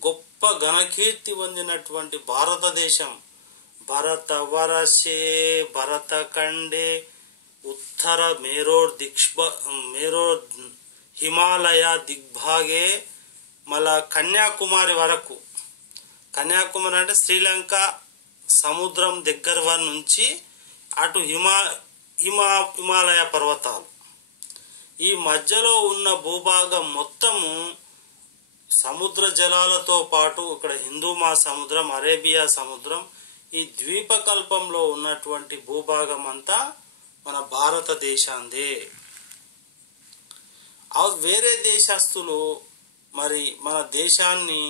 గొప్ప ఘనకీర్తి పొందినటువంటి భారతదేశం, భరత వర్షే, భరత కండే, ఉత్తర మేరోర్ హిమాలయ దిగ్భాగే, మళ్ళా కన్యాకుమారి వరకు. కన్యాకుమారి అంటే శ్రీలంక సముద్రం దగ్గర నుంచి అటు హిమాలయ పర్వతాలు, ఈ మధ్యలో ఉన్న భూభాగం మొత్తము సముద్ర జలాలతో పాటు ఇక్కడ హిందూ మహాసముద్రం, అరేబియా సముద్రం, ఈ ద్వీపకల్పంలో ఉన్నటువంటి భూభాగం అంతా మన భారతదేశాందే. వేరే దేశస్తులు మరి మన దేశాన్ని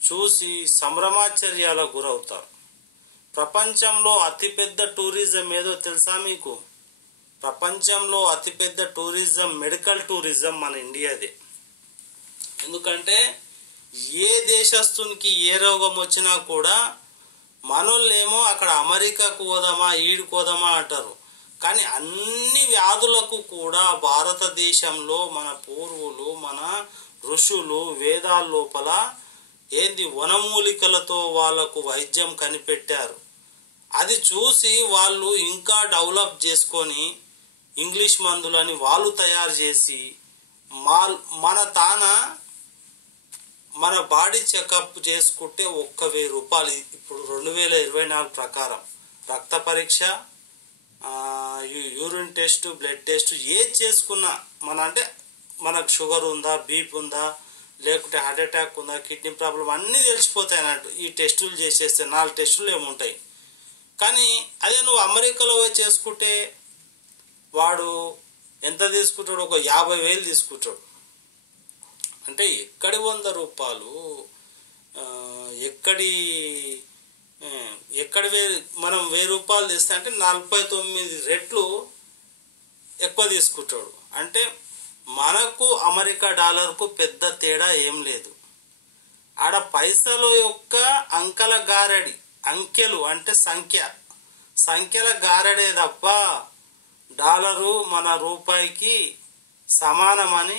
చూసి సంభ్రమాశ్చర్యాలకు గురవుతారు. ప్రపంచంలో అతిపెద్ద టూరిజం ఏదో తెలుసా మీకు? ప్రపంచంలో అతిపెద్ద టూరిజం మెడికల్ టూరిజం మన ఇండియాదే. ఎందుకంటే ఏ దేశస్తునికి ఏ రోగం వచ్చినా కూడా మనోళ్ళేమో అక్కడ అమెరికాకు పోదామా, ఈడికి పోదామా అంటారు. కానీ అన్ని వ్యాధులకు కూడా భారతదేశంలో మన పూర్వులు, మన ఋషులు వేదాల లోపల వనమూలికలతో వాళ్లకు వైద్యం కనిపెట్టారు. అది చూసి వాళ్ళు ఇంకా డెవలప్ చేసుకొని ఇంగ్లీష్ మందులని వాళ్ళు తయారు చేసి మన బాడీ చెకప్ చేసుకుంటే 1,000 రూపాయలు. ఇప్పుడు 2024 ప్రకారం రక్త పరీక్ష, యూరిన్ టెస్ట్, బ్లడ్ టెస్ట్ ఏది చేసుకున్నా అంటే మనకు షుగర్ ఉందా, బీపీ ఉందా, లేకుంటే హార్ట్ అటాక్ ఉందా, కిడ్నీ ప్రాబ్లం అన్నీ తెలిసిపోతాయి అన్నట్టు. ఈ టెస్టులు చేసేస్తే 4 టెస్టులు ఏముంటాయి. కానీ అదే నువ్వు అమెరికాలో పోయి చేసుకుంటే వాడు ఎంత తీసుకుంటాడు? ఒక 50,000 తీసుకుంటాడు. అంటే ఎక్కడి 100 రూపాయలు, ఎక్కడి మనం 1000 రూపాయలు తెస్తే అంటే 49 రెట్లు ఎక్కువ తీసుకుంటాడు. అంటే మనకు అమెరికా డాలర్కు పెద్ద తేడా ఏం లేదు. ఆడ పైసల యొక్క అంకెల గారడి, అంకెలు అంటే సంఖ్యల గారడే తప్ప డాలరు మన రూపాయికి సమానమని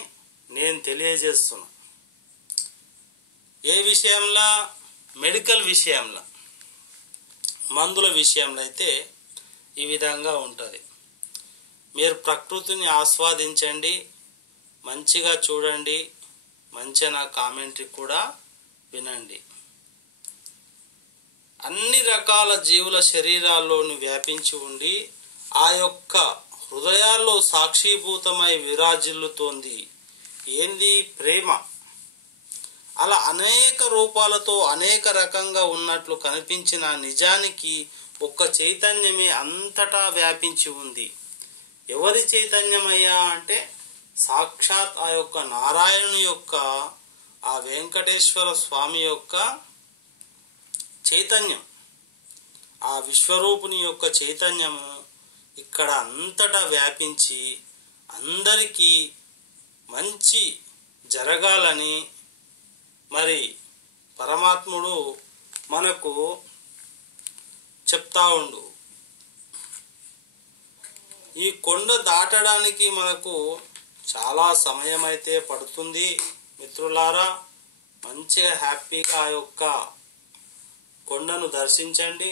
నేను తెలియజేస్తున్నా. ఏ విషయంలో? మెడికల్ విషయంలో, మందుల విషయంలో అయితే ఈ విధంగా ఉంటుంది. మీరు ప్రకృతిని ఆస్వాదించండి, మంచిగా చూడండి, మంచిగా నా కామెంటరీ కూడా వినండి. అన్ని రకాల జీవుల శరీరాల్లోని వ్యాపించి ఉండి ఆ యొక్క హృదయాల్లో సాక్షిభూతమై విరాజిల్లుతోంది ప్రేమ. అలా అనేక రూపాలతో అనేక రకంగా ఉన్నట్లు కనిపించిన నిజానికి ఒక్క చైతన్యమే అంతటా వ్యాపించి ఉంది. ఎవరి చైతన్యమయ్యా అంటే సాక్షాత్ ఆ యొక్క నారాయణుని యొక్క, ఆ వెంకటేశ్వర స్వామి యొక్క చైతన్యం. ఆ విశ్వరూపుని యొక్క చైతన్యము ఇక్కడ అంతటా వ్యాపించి అందరికీ మంచి జరగాలని మరి పరమాత్ముడు మనకు చెప్తా ఉండు. ఈ కొండ దాటడానికి మనకు చాలా సమయం అయితే పడుతుంది మిత్రులారా. మంచిగా హ్యాపీగా ఆ యొక్క కొండను దర్శించండి.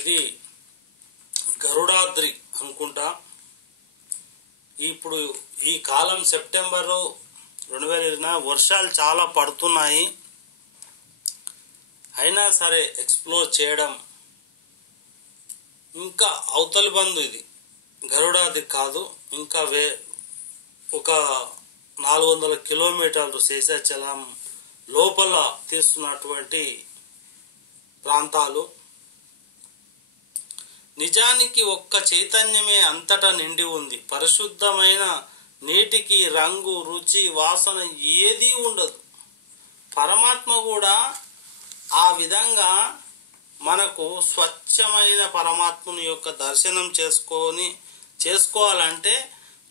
ఇది గరుడాద్రి అనుకుంటా. ఇప్పుడు ఈ కాలం సెప్టెంబరు 2020 వర్షాలు చాలా పడుతున్నాయి. అయినా సరే ఎక్స్ప్లోర్ చేయడం ఇంకా అవతలి బంధు ఇది గరుడాద్రి కాదు, ఇంకా ఒక 400 కిలోమీటర్లు శేషాచలం లోపల తీస్తున్నటువంటి ప్రాంతాలు. నిజానికి ఒక్క చైతన్యమే అంతటా నిండి ఉంది. పరిశుద్ధమైన నీటికి రంగు, రుచి, వాసన ఏదీ ఉండదు. పరమాత్మ కూడా ఆ విధంగా మనకు స్వచ్ఛమైన పరమాత్మని యొక్క దర్శనం చేసుకోవాలంటే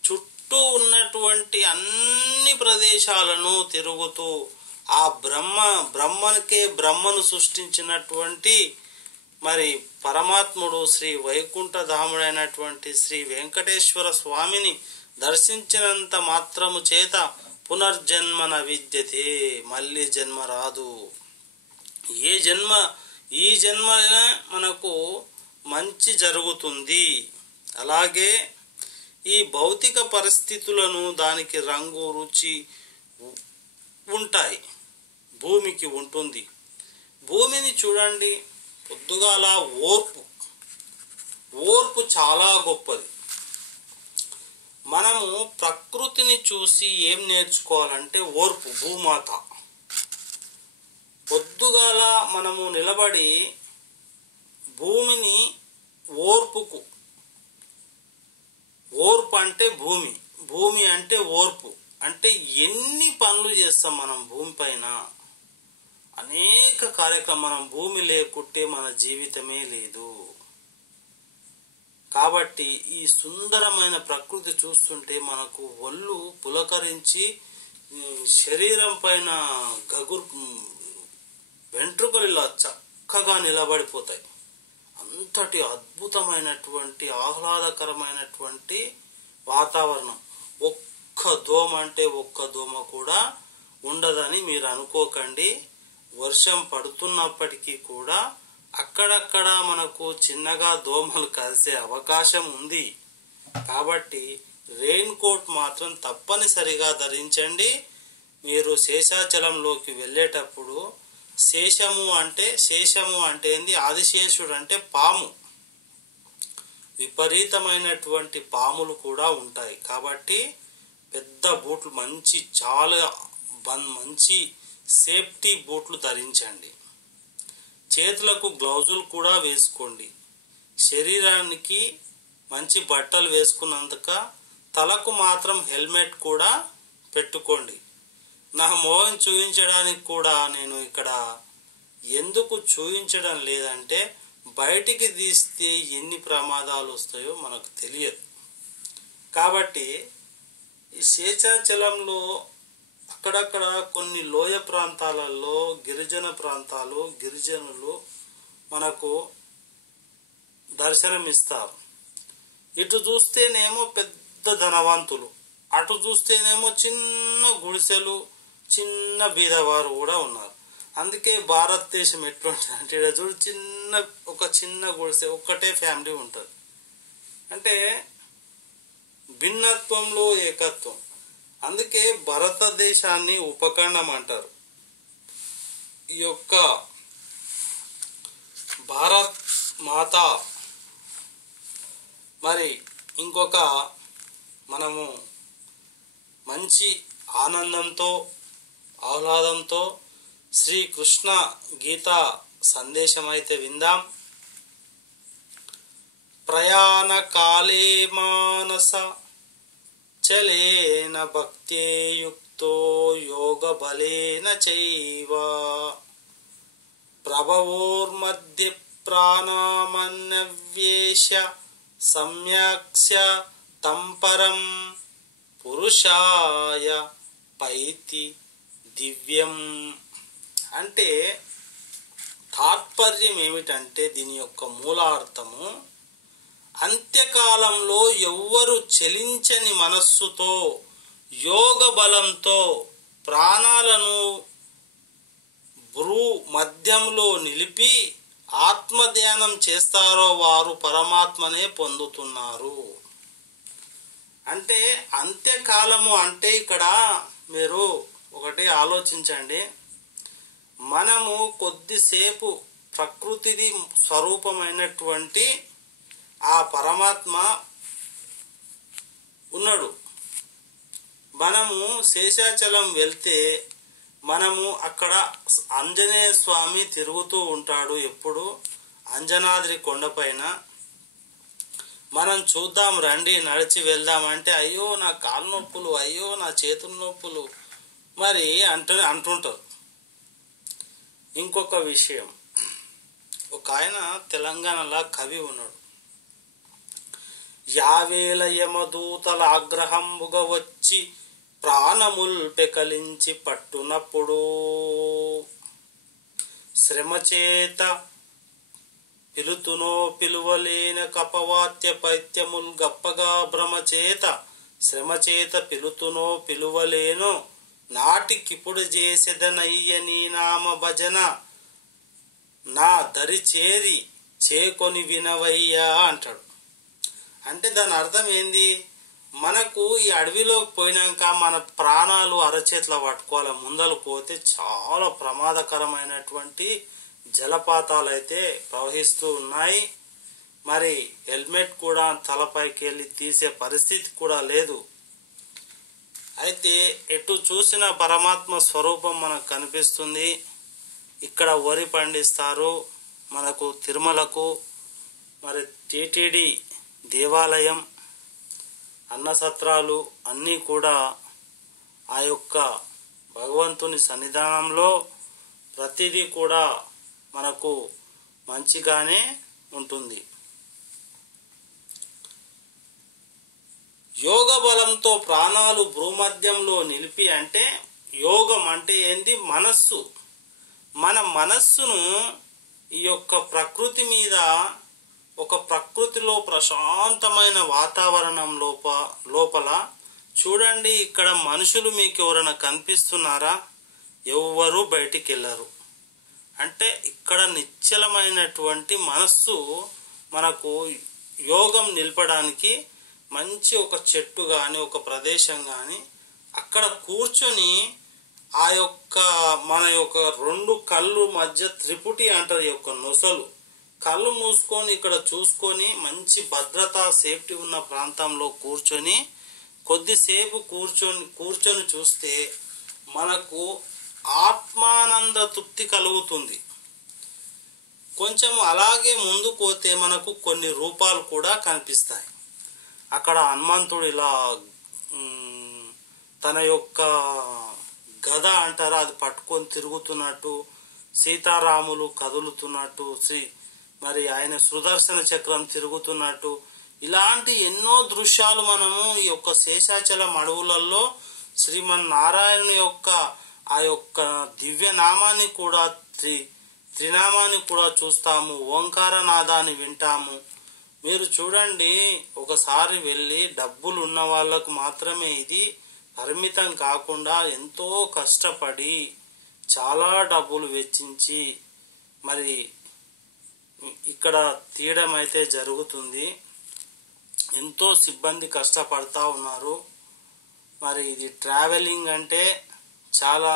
చుట్టూ ఉన్నటువంటి అన్ని ప్రదేశాలను తిరుగుతూ ఆ బ్రహ్మను సృష్టించినటువంటి మరి పరమాత్ముడు శ్రీ వైకుంఠధాముడైనటువంటి శ్రీ వెంకటేశ్వర స్వామిని దర్శించినంత మాత్రము చేత పునర్జన్మన విద్యతే, మళ్ళీ జన్మ రాదు. ఈ జన్మనే మనకు మంచి జరుగుతుంది. అలాగే ఈ భౌతిక పరిస్థితులను దానికి రంగు, రుచి ఉంటాయి, భూమికి ఉంటుంది. భూమిని చూడండి, పొద్దుగాల ఓర్పు చాలా గొప్పది. మనము ప్రకృతిని చూసి ఏం నేర్చుకోవాలంటే ఓర్పు. భూమాత పొద్దుగాల మనము నిలబడి భూమిని ఓర్పు అంటే భూమి అంటే ఓర్పు అంటే ఎన్ని పనులు చేస్తాం మనం భూమి పైన, అనేక కార్యక్రమం. మనం భూమి లేకుంటే మన జీవితమే లేదు. కాబట్టి ఈ సుందరమైన ప్రకృతి చూస్తుంటే మనకు ఒళ్ళు పులకరించి శరీరం పైన వెంట్రుకలు ఇలా చక్కగా నిలబడిపోతాయి. అంతటి అద్భుతమైనటువంటి ఆహ్లాదకరమైనటువంటి వాతావరణం. ఒక్క దోమ కూడా ఉండదని మీరు అనుకోకండి. వర్షం పడుతున్నప్పటికీ కూడా అక్కడక్కడ మనకు చిన్నగా దోమలు కలిసే అవకాశం ఉంది. కాబట్టి రెయిన్ కోట్ మాత్రం తప్పనిసరిగా ధరించండి. మీరు శేషాచలంలోకి వెళ్ళేటప్పుడు శేషము అంటే ఏంది? ఆదిశేషుడు అంటే పాము. విపరీతమైనటువంటి పాములు కూడా ఉంటాయి. కాబట్టి పెద్ద బూట్లు, చాలా మంచి సేఫ్టీ బూట్లు ధరించండి. చేతులకు గ్లౌజులు కూడా వేసుకోండి. శరీరానికి మంచి బట్టలు వేసుకున్నందుక తలకు మాత్రం హెల్మెట్ కూడా పెట్టుకోండి. నా మొహం చూపించడానికి కూడా నేను ఇక్కడ ఎందుకు చూపించడం లేదంటే బయటికి తీస్తే ఎన్ని ప్రమాదాలు వస్తాయో మనకు తెలియదు. కాబట్టి ఈ శేషాచలంలో అక్కడక్కడ కొన్ని లోయ ప్రాంతాలలో గిరిజనులు మనకు దర్శనమిస్తారు. ఇటు చూస్తేనేమో పెద్ద ధనవంతులు, అటు చూస్తేనేమో చిన్న గుడిసెలు, చిన్న బీదవారు కూడా ఉన్నారు. అందుకే భారతదేశం ఎటువంటి అంటే చూడు, ఒక చిన్న గుడిసె, ఒక్కటే ఫ్యామిలీ ఉంటుంది. అంటే భిన్నత్వంలో ఏకత్వం. అందుకే భారతదేశాన్ని ఉపఖండం అంటారు. ఈ యొక్క భారత్ మాత మరి ఇంకొక మనము మంచి ఆనందంతో ఆహ్లాదంతో శ్రీకృష్ణ గీత సందేశం అయితే విందాం. ప్రయాణ కాలే మానస చలేన భక్త్యేయుక్త యుక్తో యోగ బలేన చైవ ప్రభవోర్మధ్య ప్రాణామన్యవేశ సమ్యక్స్య తంపరం పురుషాయ పైతి దివ్యం. అంటే తాత్పర్యం ఏమిటంటే దీని యొక్క మూలార్థము, అంత్యకాలంలో ఎవ్వరు చలించని మనస్సుతో యోగ బలంతో ప్రాణాలను భ్రూ మధ్యంలో నిలిపి ఆత్మధ్యానం చేస్తారో వారు పరమాత్మనే పొందుతున్నారు. అంటే అంత్యకాలము అంటే ఇక్కడ మీరు ఒకటి ఆలోచించండి. మనము కొద్దిసేపు ప్రకృతిది స్వరూపమైనటువంటి ఆ పరమాత్మ ఉన్నాడు. మనము శేషాచలం వెళ్తే మనము అక్కడ ఆంజనేయ స్వామి తిరుగుతూ ఉంటాడు. ఎప్పుడు అంజనాద్రి కొండపైన మనం చూద్దాం రండి, నడిచి వెళ్దామంటే అయ్యో నా కాలు నొప్పులు, అయ్యో నా చేతుల నొప్పులు మరి అంటుంటారు. ఇంకొక విషయం, ఒక ఆయన తెలంగాణలో కవి ఉన్నాడు. యావేల యమదూతల ఆగ్రహంబుగా వచ్చి ప్రాణముల్ పెకలించి పట్టునప్పుడు శ్రమచేత పిలుతునో పిలువలేన కపవాత్య పైత్యముల్ గప్పగా భ్రమచేత శ్రమచేత పిలుతునో పిలువలేనో నాటికిప్పుడు చేసేదనయ్య నీ నామ భజన నా దరి చేరి చేకొని వినవయ్యా అంటాడు. అంటే దాని అర్థం ఏంది? మనకు ఈ అడవిలోకి పోయినాక మన ప్రాణాలు అరచేతిలో పట్టుకోవాలి. ముందలు పోతే చాలా ప్రమాదకరమైనటువంటి జలపాతాలు అయితే ప్రవహిస్తూ ఉన్నాయి. మరి హెల్మెట్ కూడా తలపైకి వెళ్ళి తీసే పరిస్థితి కూడా లేదు. అయితే ఎటు చూసిన పరమాత్మ స్వరూపం మనకు కనిపిస్తుంది. ఇక్కడ వరి పండిస్తారు మనకు తిరుమలకు, మరి టిటిడి దేవాలయం, అన్నసత్రాలు అన్నీ కూడా ఆ యొక్క భగవంతుని సన్నిధానంలో ప్రతిదీ కూడా మనకు మంచిగానే ఉంటుంది. యోగ బలంతో ప్రాణాలు భూమధ్యంలో నిలిపి అంటే యోగం అంటే ఏంది? మనస్సు. మన మనస్సును ఈ యొక్క ప్రకృతి మీద, ఒక ప్రకృతిలో ప్రశాంతమైన వాతావరణం లోపల చూడండి. ఇక్కడ మనుషులు మీకు ఎవరైనా కనిపిస్తున్నారా? ఎవ్వరూ బయటికి వెళ్ళరు. అంటే ఇక్కడ నిశ్చలమైనటువంటి మనస్సు మనకు యోగం నిలపడానికి మంచి ఒక చెట్టు కానీ ఒక ప్రదేశం కానీ అక్కడ కూర్చొని ఆ యొక్క మన యొక్క రెండు కళ్ళు మధ్య త్రిపుటి అంటారు, ఈ యొక్క నొసలు కళ్ళు మూసుకొని ఇక్కడ చూసుకొని మంచి భద్రత సేఫ్టీ ఉన్న ప్రాంతంలో కూర్చొని కొద్దిసేపు కూర్చొని చూస్తే మనకు ఆత్మానంద తృప్తి కలుగుతుంది. కొంచెం అలాగే ముందుకు పోతే మనకు కొన్ని రూపాలు కూడా కనిపిస్తాయి. అక్కడ హనుమంతుడు ఇలా తన యొక్క గద అంటారా అది పట్టుకొని తిరుగుతున్నట్టు, సీతారాములు కదులుతున్నట్టు, మరి ఆయన సుదర్శన చక్రం తిరుగుతున్నట్టు, ఇలాంటి ఎన్నో దృశ్యాలు మనము ఈ యొక్క శేషాచలం అడవులలో శ్రీమన్నారాయణ యొక్క ఆ యొక్క దివ్య నామాన్ని కూడా త్రినామాన్ని కూడా చూస్తాము, ఓంకారనాదాన్ని వింటాము. మీరు చూడండి, ఒకసారి వెళ్ళి డబ్బులు ఉన్న వాళ్ళకు మాత్రమే ఇది పరిమితం కాకుండా ఎంతో కష్టపడి చాలా డబ్బులు వెచ్చించి మరి ఇక్కడ తీయడం అయితే జరుగుతుంది. ఎంతో సిబ్బంది కష్టపడతా ఉన్నారు. మరి ఇది ట్రావెలింగ్ అంటే చాలా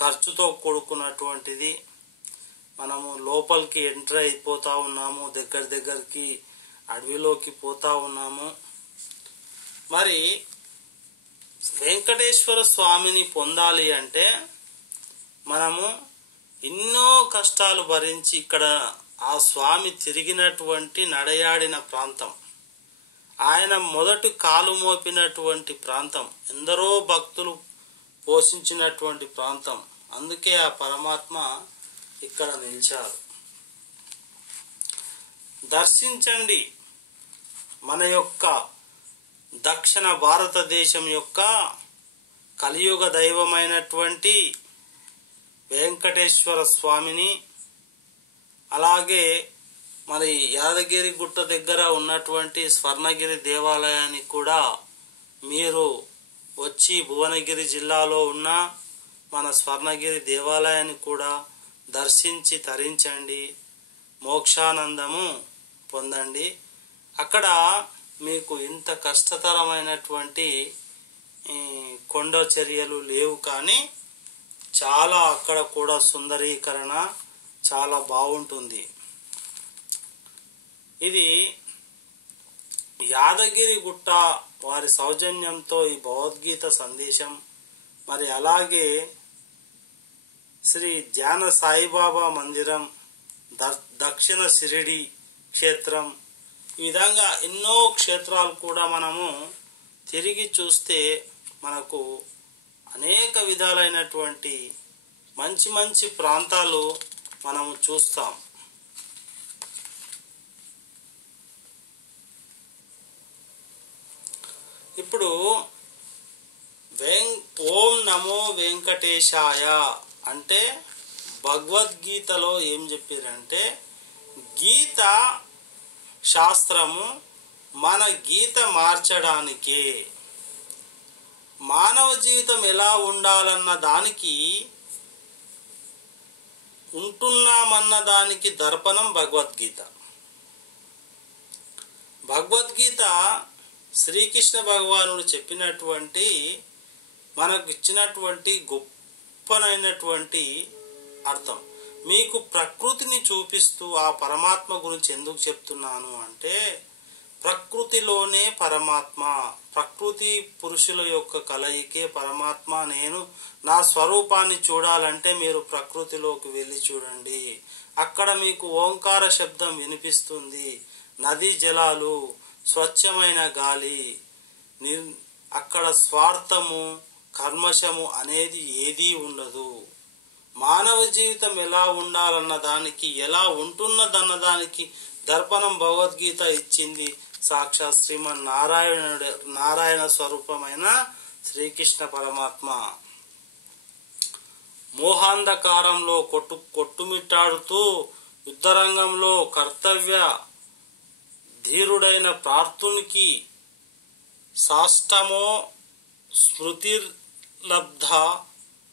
ఖర్చుతో కూడుకున్నటువంటిది. మనము లోపలికి ఎంటర్ అయిపోతా ఉన్నాము, దగ్గరికి అడవిలోకి పోతా ఉన్నాము. మరి వెంకటేశ్వర స్వామిని పొందాలి అంటే మనము ఎన్నో కష్టాలు భరించి ఇక్కడ ఆ స్వామి తిరిగినటువంటి నడయాడిన ప్రాంతం ఆయన మొదటి కాలు మోపినటువంటి ప్రాంతం, ఎందరో భక్తులు పోషించినటువంటి ప్రాంతం. అందుకే ఆ పరమాత్మ ఇక్కడ నిలిచారు. దర్శించండి మన యొక్క దక్షిణ భారతదేశం యొక్క కలియుగ దైవమైనటువంటి వెంకటేశ్వర స్వామిని. అలాగే మరి యాదగిరి గుట్ట దగ్గర ఉన్నటువంటి స్వర్ణగిరి దేవాలయానికి కూడా మీరు వచ్చి భువనగిరి జిల్లాలో ఉన్న మన స్వర్ణగిరి దేవాలయాన్ని కూడా దర్శించి తరించండి, మోక్షానందము పొందండి. అక్కడ మీకు ఇంత కష్టతరమైనటువంటి కొండ చర్యలు లేవు, కానీ చాలా అక్కడ కూడా సుందరీకరణ చాలా బాగుంటుంది. ఇది యాదగిరి గుట్ట వారి సౌజన్యంతో ఈ భగవద్గీత సందేశం. మరి అలాగే శ్రీ ధ్యాన సాయిబాబా మందిరం, దక్షిణ షిరిడి క్షేత్రం, ఈ విధంగా ఎన్నో క్షేత్రాలు కూడా మనము తిరిగి చూస్తే మనకు అనేక విధాలైనటువంటి మంచి మంచి ప్రాంతాలు మనము చూస్తాం. ఇప్పుడు ఓం నమో వెంకటేశాయ అంటే భగవద్గీతలో ఏం చెప్పారంటే, గీత శాస్త్రము మన గీత మార్చడానికే, మానవ జీవితం ఎలా ఉండాలన్న దానికి, ఉంటున్నామన్న దానికి దర్పణం భగవద్గీత. భగవద్గీత శ్రీకృష్ణ భగవానుడు చెప్పినటువంటి, మనకు ఇచ్చినటువంటి గొప్పనైనటువంటి అర్థం. మీకు ప్రకృతిని చూపిస్తూ ఆ పరమాత్మ గురించి ఎందుకు చెప్తున్నాను అంటే, ప్రకృతిలోనే పరమాత్మ, ప్రకృతి పురుషుల యొక్క కలయికే పరమాత్మ. నేను నా స్వరూపాన్ని చూడాలంటే మీరు ప్రకృతిలోకి వెళ్ళి చూడండి. అక్కడ మీకు ఓంకార శబ్దం వినిపిస్తుంది, నదీ జలాలు, స్వచ్ఛమైన గాలి. అక్కడ స్వార్థము కర్మశము అనేది ఏదీ ఉండదు. మానవ జీవితం ఎలా ఉండాలన్న దానికి, ఎలా ఉంటున్నదన్న దానికి దర్పణం భగవద్గీత ఇచ్చింది సాక్షాత్ శ్రీమన్ నారాయణ స్వరూపమైన శ్రీకృష్ణ పరమాత్మ. మోహాంధకారంలో కొట్టుమిట్టాడుతూ యుద్ధరంగంలో కర్తవ్య ధీరుడైన ప్రార్థునికి సాష్టమో స్మృతిర్లబ్ధ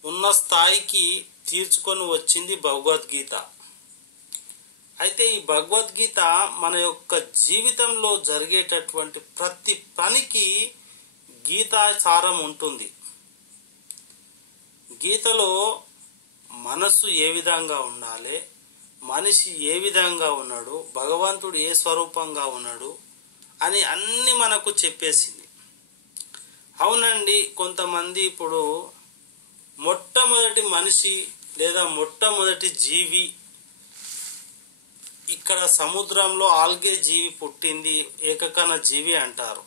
ఉన్న స్థాయికి తీర్చుకొని వచ్చింది భగవద్గీత. అయితే ఈ భగవద్గీత మన యొక్క జీవితంలో జరిగేటటువంటి ప్రతి పనికి గీతాసారం ఉంటుంది. గీతలో మనసు ఏ విధంగా ఉండాలి, మనిషి ఏ విధంగా ఉన్నాడు, భగవంతుడు ఏ స్వరూపంగా ఉన్నాడు అని అన్ని మనకు చెప్పేసింది. అవునండి, కొంతమంది ఇప్పుడు మొట్టమొదటి మనిషి లేదా మొట్టమొదటి జీవి ఇక్కడ సముద్రంలో ఆల్గే జీవి పుట్టింది, ఏకకణ జీవి అంటారు.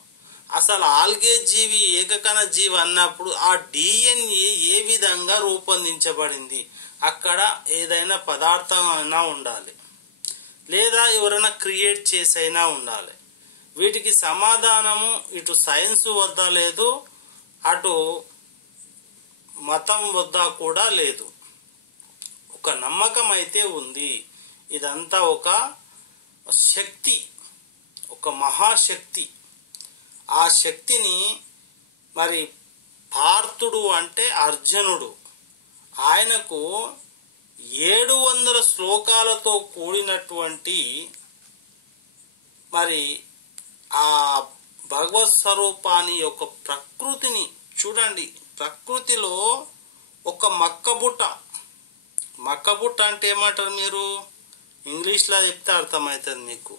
అసలు ఆల్గే జీవి ఏకకణ జీవి అన్నప్పుడు ఆ డిఎన్ఏ ఏ విధంగా రూపొందించబడింది? అక్కడ ఏదైనా పదార్థం అయినా ఉండాలి, లేదా ఎవరైనా క్రియేట్ చేసైనా ఉండాలి. వీటికి సమాధానము ఇటు సైన్స్ వద్ద లేదు, అటు మతం వద్ద కూడా లేదు. ఒక నమ్మకం అయితే ఉంది. ఇదంతా ఒక శక్తి, ఒక మహాశక్తి. ఆ శక్తిని మరి పార్థుడు అంటే అర్జునుడు, ఆయనకు 700 శ్లోకాలతో కూడినటువంటి మరి ఆ భగవత్ స్వరూపాన్ని యొక్క ప్రకృతిని చూడండి. ప్రకృతిలో ఒక మక్కబుట్ట అంటే ఏమంటారు మీరు? ఇంగ్లీష్లో చెప్తే అర్థమవుతుంది మీకు.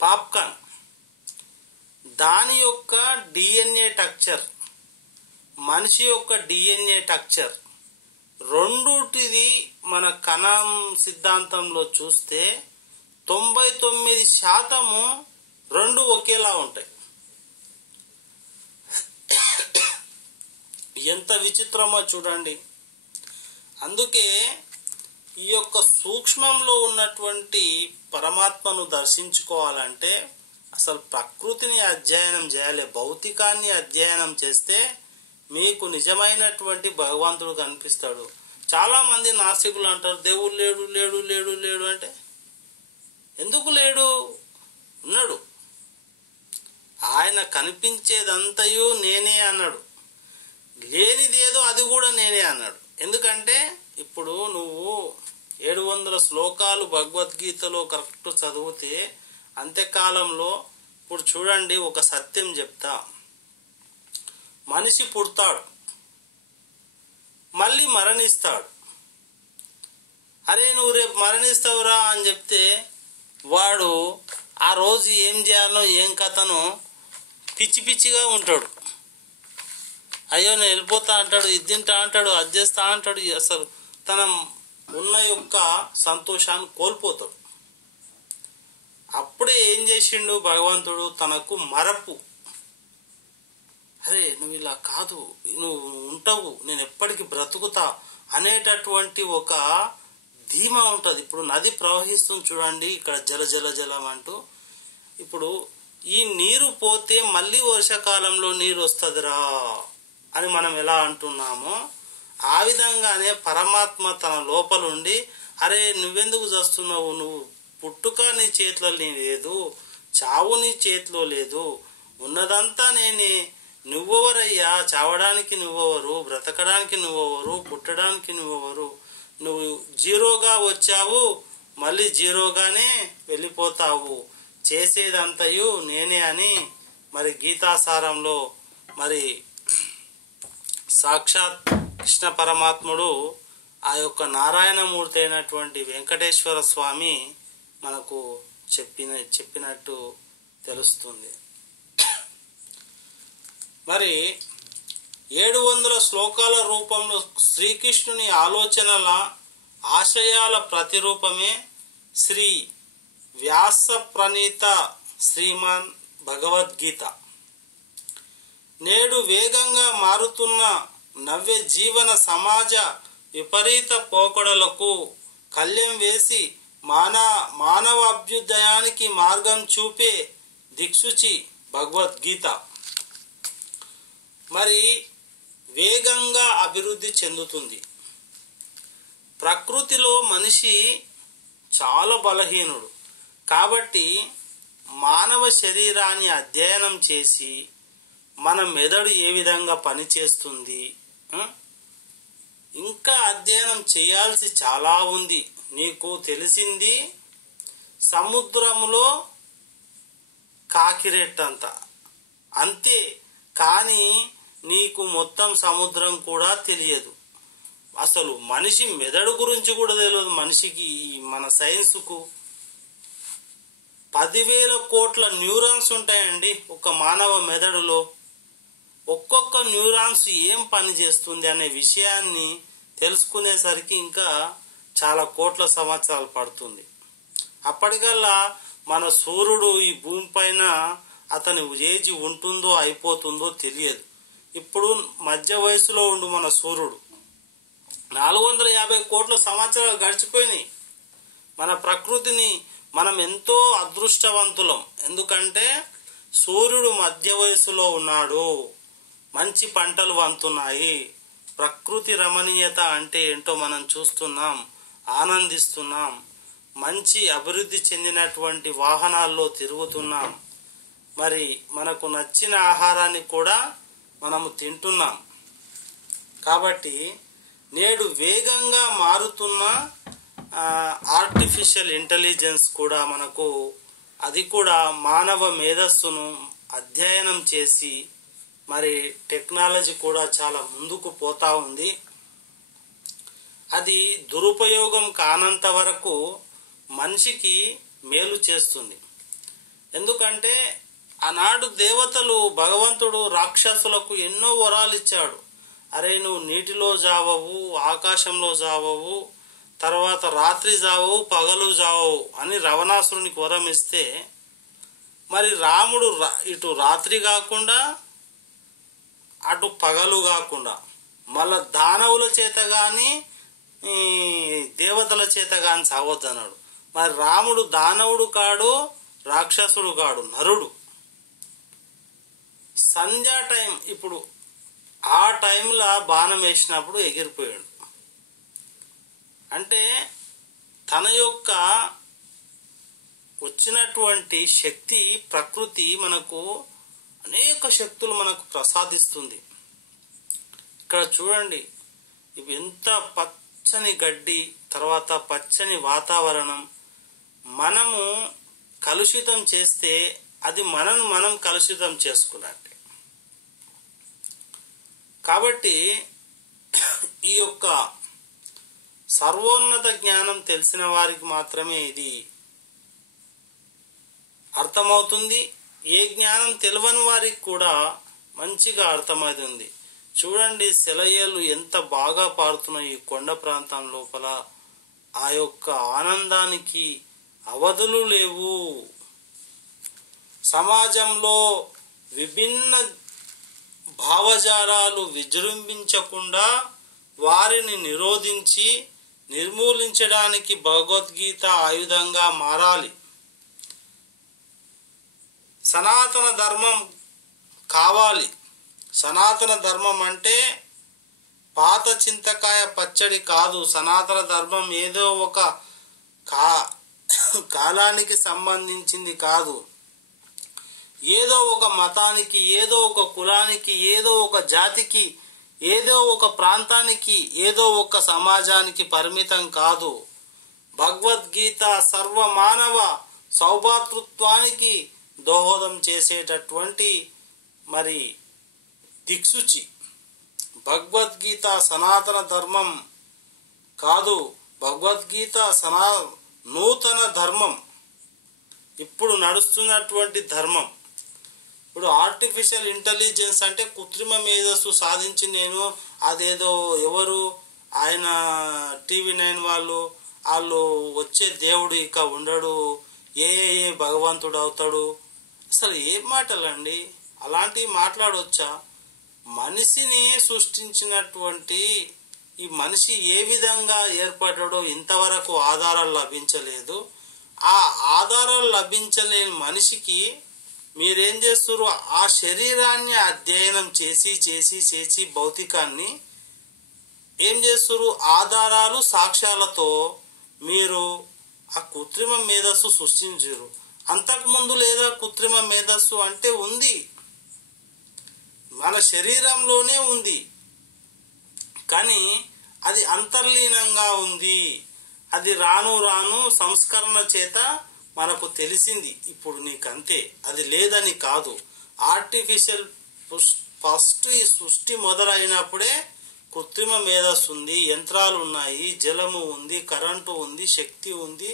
పాప్కార్న్, దాని యొక్క డిఎన్ఏ టక్చర్, మనిషి యొక్క డిఎన్ఏ టక్చర్ రెండుటిది మన కణం సిద్ధాంతంలో చూస్తే 99% రెండు ఒకేలా ఉంటాయి. ఎంత విచిత్రమో చూడండి. అందుకే ఈ యొక్క సూక్ష్మంలో ఉన్నటువంటి పరమాత్మను దర్శించుకోవాలంటే అసలు ప్రకృతిని అధ్యయనం చేయాలి. భౌతికాన్ని అధ్యయనం చేస్తే మీకు నిజమైనటువంటి భగవంతుడు కనిపిస్తాడు. చాలా మంది నాస్తికులు అంటారు దేవుడు లేడు లేడు లేడు లేడు అంటే, ఎందుకు లేడు? ఉన్నాడు. ఆయన కనిపించేదంతయు నేనే అన్నాడు. లేనిదేదో అది కూడా నేనే అన్నాడు. ఎందుకంటే ఇప్పుడు నువ్వు 700 శ్లోకాలు భగవద్గీతలో కరెక్ట్ చదివితే అంత్యకాలంలో, ఇప్పుడు చూడండి ఒక సత్యం చెప్తా, మనిషి పుడతాడు, మళ్ళీ మరణిస్తాడు. అరే నువ్వు రేపు మరణిస్తావురా అని చెప్తే వాడు ఆ రోజు ఏం చేయాలో ఏం కథనో పిచ్చి పిచ్చిగా ఉంటాడు. అయ్యో నేను వెళ్ళిపోతా అంటాడు, ఇది తింటా అంటాడు, అది చేస్తా అంటాడు. అసలు తన ఉన్న యొక్క సంతోషాన్ని కోల్పోతాడు. అప్పుడే ఏం చేసిండు భగవంతుడు? తనకు మరపు, అరే నువ్వు ఇలా కాదు, నువ్వు ఉంటావు, నేను ఎప్పటికీ బ్రతుకుతా అనేటటువంటి ఒక ధీమా ఉంటుంది. ఇప్పుడు నది ప్రవహిస్తుంది చూడండి, ఇక్కడ జల జల జలం అంటూ. ఇప్పుడు ఈ నీరు పోతే మళ్ళీ వర్షాకాలంలో నీరు వస్తుందిరా అని మనం ఎలా అంటున్నామో, ఆ విధంగానే పరమాత్మ తన లోపలుండి, అరే నువ్వెందుకు చేస్తున్నావు, నువ్వు పుట్టుక నీ చేతిలో లేదు, చావు నీ చేతిలో లేదు, ఉన్నదంతా నేనే, నువ్వెవరయ్యా, చావడానికి నువ్వెవరు, బ్రతకడానికి నువ్వెవరు, పుట్టడానికి నువ్వెవరు, నువ్వు జీరోగా వచ్చావు మళ్ళీ జీరోగానే వెళ్ళిపోతావు, చేసేదంతయు నేనే అని మరి గీతాసారంలో మరి సాక్షాత్ కృష్ణ పరమాత్ముడు ఆ యొక్క నారాయణమూర్తి అయినటువంటి వెంకటేశ్వర స్వామి మనకు చెప్పినట్టు తెలుస్తుంది. మరి 700 శ్లోకాల రూపంలో శ్రీకృష్ణుని ఆలోచనల ఆశయాల ప్రతిరూపమే శ్రీ వ్యాస ప్రణీత శ్రీమాన్ భగవద్గీత. నేడు వేగంగా మారుతున్న నవ్య జీవన సమాజ విపరీత పోకడలకు కళ్లెం వేసి మానవ అభ్యుదయానికి మార్గం చూపే దిక్సూచి భగవద్గీత. మరి వేగంగా అభివృద్ధి చెందుతుంది. ప్రకృతిలో మనిషి చాలా బలహీనుడు కాబట్టి మానవ శరీరాన్ని అధ్యయనం చేసి మన మెదడు ఏ విధంగా పనిచేస్తుంది, ఇంకా అధ్యయనం చేయాల్సి చాలా ఉంది. నీకు తెలిసింది సముద్రంలో కాకిరెట్టంత అంతే, కానీ నీకు మొత్తం సముద్రం కూడా తెలియదు. అసలు మనిషి మెదడు గురించి కూడా తెలియదు మనిషికి. మన సైన్స్కు 10,000 కోట్ల న్యూరాన్స్ ఉంటాయండి ఒక మానవ మెదడులో. ఒక్కొక్క న్యూరాన్స్ ఏం పని చేస్తుంది అనే విషయాన్ని తెలుసుకునేసరికి ఇంకా చాలా కోట్ల సంవత్సరాలు పడుతుంది. అప్పటికల్లా మన సూర్యుడు ఈ భూమి పైన అతని ఏజ్ ఉంటుందో అయిపోతుందో తెలియదు. ఇప్పుడు మధ్య వయసులో ఉండు మన సూర్యుడు. 450 కోట్ల సంవత్సరాలు గడిచిపోయినాయి. మన ప్రకృతిని మనం ఎంతో అదృష్టవంతులం. ఎందుకంటే సూర్యుడు మధ్య వయసులో ఉన్నాడు, మంచి పంటలు వంతున్నాయి, ప్రకృతి రమణీయత అంటే ఏంటో మనం చూస్తున్నాం, ఆనందిస్తున్నాం, మంచి అభివృద్ధి చెందినటువంటి వాహనాల్లో తిరుగుతున్నాం, మరి మనకు నచ్చిన ఆహారాన్ని కూడా మనము తింటున్నాం. కాబట్టి నేడు వేగంగా మారుతున్న ఆర్టిఫిషియల్ ఇంటెలిజెన్స్ కూడా మనకు, అది కూడా మానవ మేధస్సును అధ్యయనం చేసి మరి టెక్నాలజీ కూడా చాలా ముందుకు పోతా ఉంది. అది దురుపయోగం కానంత వరకు మనిషికి మేలు చేస్తుంది. ఎందుకంటే ఆనాడు దేవతలు, భగవంతుడు రాక్షసులకు ఎన్నో వరాలు ఇచ్చాడు. అరే నువ్వు నీటిలో జావవు, ఆకాశంలో జావవు, తర్వాత రాత్రి జావవు, పగలు జావవు అని రావణాసురునికి వరం ఇస్తే మరి రాముడు ఇటు రాత్రి కాకుండా అటు పగలు కాకుండా మళ్ళా దానవుల చేత గాని దేవతల చేత గాని సాగొద్దన్నాడు. మరి రాముడు దానవుడు కాడు, రాక్షసుడు కాడు, నరుడు. సంధ్యా టైం, ఇప్పుడు ఆ టైంలో బాణం వేసినప్పుడు ఎగిరిపోయాడు. అంటే తన యొక్క వచ్చినటువంటి శక్తి, ప్రకృతి మనకు అనేక శక్తులు మనకు ప్రసాదిస్తుంది. ఇక్కడ చూడండి, ఇవి ఎంత పచ్చని గడ్డి, తర్వాత పచ్చని వాతావరణం. మనము కలుషితం చేస్తే అది మనం కలుషితం చేసుకున్నట్టే. కాబట్టి ఈ యొక్క సర్వోన్నత జ్ఞానం తెలిసిన వారికి మాత్రమే ఇది అర్థమవుతుంది. ఏ జ్ఞానం తెలియని వారికి కూడా మంచిగా అర్థమవుతుంది. చూడండి, సెలయేళ్ళు ఎంత బాగా పారుతున్నాయి ఈ కొండ ప్రాంతం లోపల. ఆ యొక్క ఆనందానికి అవధులు లేవు. సమాజంలో విభిన్న భావజాలాలు విజృంభించకుండా వారిని నిరోధించి నిర్మూలించడానికి భగవద్గీత ఆయుధంగా మారాలి. సనాతన ధర్మం కావాలి. సనాతన ధర్మం అంటే పాత చింతకాయ పచ్చడి కాదు. సనాతన ధర్మం ఏదో ఒక కాలానికి సంబంధించింది కాదు. ఏదో ఒక మతానికి, ఏదో ఒక కులానికి, ఏదో ఒక జాతికి, ఏదో ఒక ప్రాంతానికి, ఏదో ఒక సమాజానికి పరిమితం కాదు. భగవద్గీత సర్వమానవ సౌభాతృత్వానికి దోహదం చేసేటటువంటి మరి దిక్సూచి. భగవద్గీత సనాతన ధర్మం కాదు. భగవద్గీత నూతన ధర్మం, ఇప్పుడు నడుస్తున్నటువంటి ధర్మం. ఇప్పుడు ఆర్టిఫిషియల్ ఇంటెలిజెన్స్ అంటే కృత్రిమ మేధస్సు సాధించి నేను అదేదో ఎవరు ఆయన TV9 వాళ్ళు వచ్చే దేవుడు ఇక ఉండడు, ఏ భగవంతుడు అవుతాడు. అసలు ఏం మాటలండి, అలాంటివి మాట్లాడవచ్చా? మనిషిని సృష్టించినటువంటి ఈ మనిషి ఏ విధంగా ఏర్పడ్డాడో ఇంతవరకు ఆధారాలు లభించలేదు. ఆ ఆధారాలు లభించలేని మనిషికి మీరేం చేస్తారు? ఆ శరీరాన్ని అధ్యయనం చేసి భౌతికాన్ని ఏం చేస్తారు? ఆధారాలు సాక్ష్యాలతో మీరు ఆ కృత్రిమ మేధస్సు సృష్టించారు. అంతకుముందు లేదా కృత్రిమ మేధస్సు అంటే ఉంది, మన శరీరంలోనే ఉంది, కానీ అది అంతర్లీనంగా ఉంది. అది రాను రాను సంస్కరణ చేత మనకు తెలిసింది. ఇప్పుడు నీకంతే, అది లేదని కాదు. ఆర్టిఫిషియల్ ఫస్ట్ ఈ సృష్టి మొదలైనప్పుడే కృత్రిమ మేధస్సు ఉంది, యంత్రాలు ఉన్నాయి, జలము ఉంది, కరెంటు ఉంది, శక్తి ఉంది,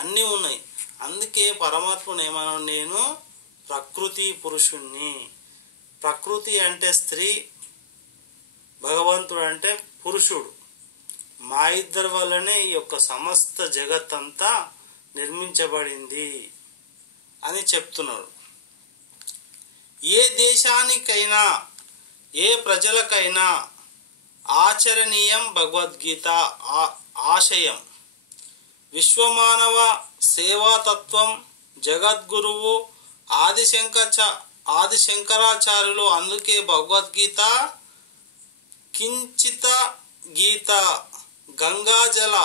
అన్నీ ఉన్నాయి. అందుకే పరమాత్మను ఏమన్నా, నేను ప్రకృతి పురుషుణ్ణి. ప్రకృతి అంటే స్త్రీ, భగవంతుడు అంటే పురుషుడు. మా ఇద్దరి వల్లనే ఈ యొక్క సమస్త జగత్తంతా నిర్మించబడింది అని చెప్తున్నాడు. ఏ దేశానికైనా, ఏ ప్రజలకైనా ఆచరణీయం భగవద్గీత ఆశయం. విశ్వమానవ సేవాతత్వం. జగద్గురువు ఆదిశంకరాచార్యులు అందుకే భగవద్గీత కించిత గీత గంగాజల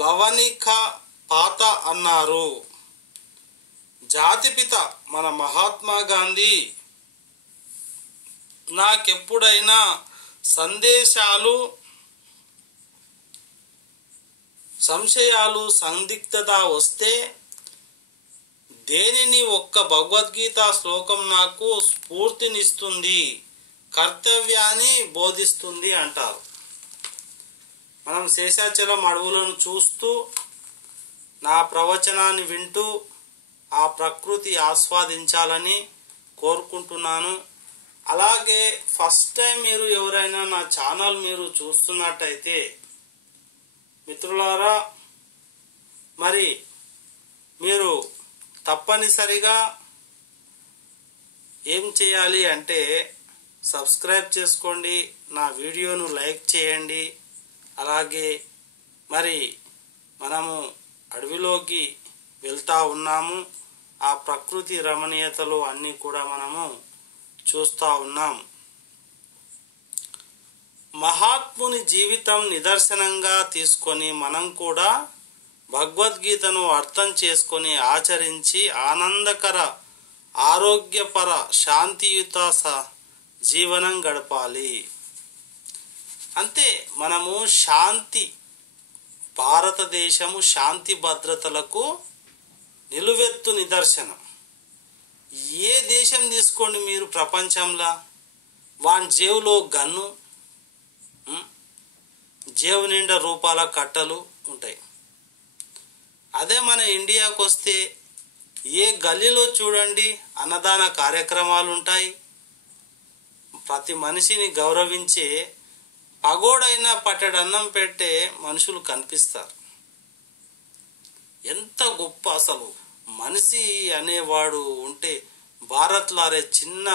లవణిక పాత అన్నారు. జాతిపిత మన మహాత్మా గాంధీ నాకెప్పుడైనా సంశయాలు సందిగ్ధత వస్తే దేనిని ఒక్క భగవద్గీత శ్లోకం నాకు స్ఫూర్తినిస్తుంది, కర్తవ్యాన్ని బోధిస్తుంది అంటారు. మనం శేషాచలం అడవులను చూస్తూ నా ప్రవచనాన్ని వింటూ ఆ ప్రకృతి ఆస్వాదించాలని కోరుకుంటున్నాను. అలాగే ఫస్ట్ టైం మీరు ఎవరైనా నా ఛానల్ మీరు చూస్తున్నట్టయితే మిత్రులారా, మరి మీరు తప్ప తప్పనిసరిగా ఏం చేయాలి అంటే సబ్స్క్రైబ్ చేసుకోండి, నా వీడియోను లైక్ చేయండి. అలాగే మరి మనము అడవిలోకి వెళ్తా ఉన్నాము, ఆ ప్రకృతి రమణీయతలు అన్నీ కూడా మనము చూస్తూ ఉన్నాం. మహాత్ముని జీవితం నిదర్శనంగా తీసుకొని మనం కూడా భగవద్గీతను అర్థం చేసుకొని ఆచరించి ఆనందకర ఆరోగ్యపర శాంతియుత జీవనం గడపాలి. అంతే, మనము శాంతి, భారతదేశము శాంతి భద్రతలకు నిలువెత్తు నిదర్శనం. ఏ దేశం తీసుకోండి మీరు ప్రపంచంలో, వాని జేబులో గన్ను, జేబు నిండా రూపాల కట్టలు ఉంటాయి. అదే మన ఇండియాకు వస్తే ఏ గల్లీలో చూడండి అన్నదాన కార్యక్రమాలు ఉంటాయి. ప్రతి మనిషిని గౌరవించే పగోడైనా పట్టెడన్నం పెట్టే మనుషులు కనిపిస్తారు. ఎంత గొప్ప అసలు మనిషి అనేవాడు ఉంటే భారత్లారే చిన్న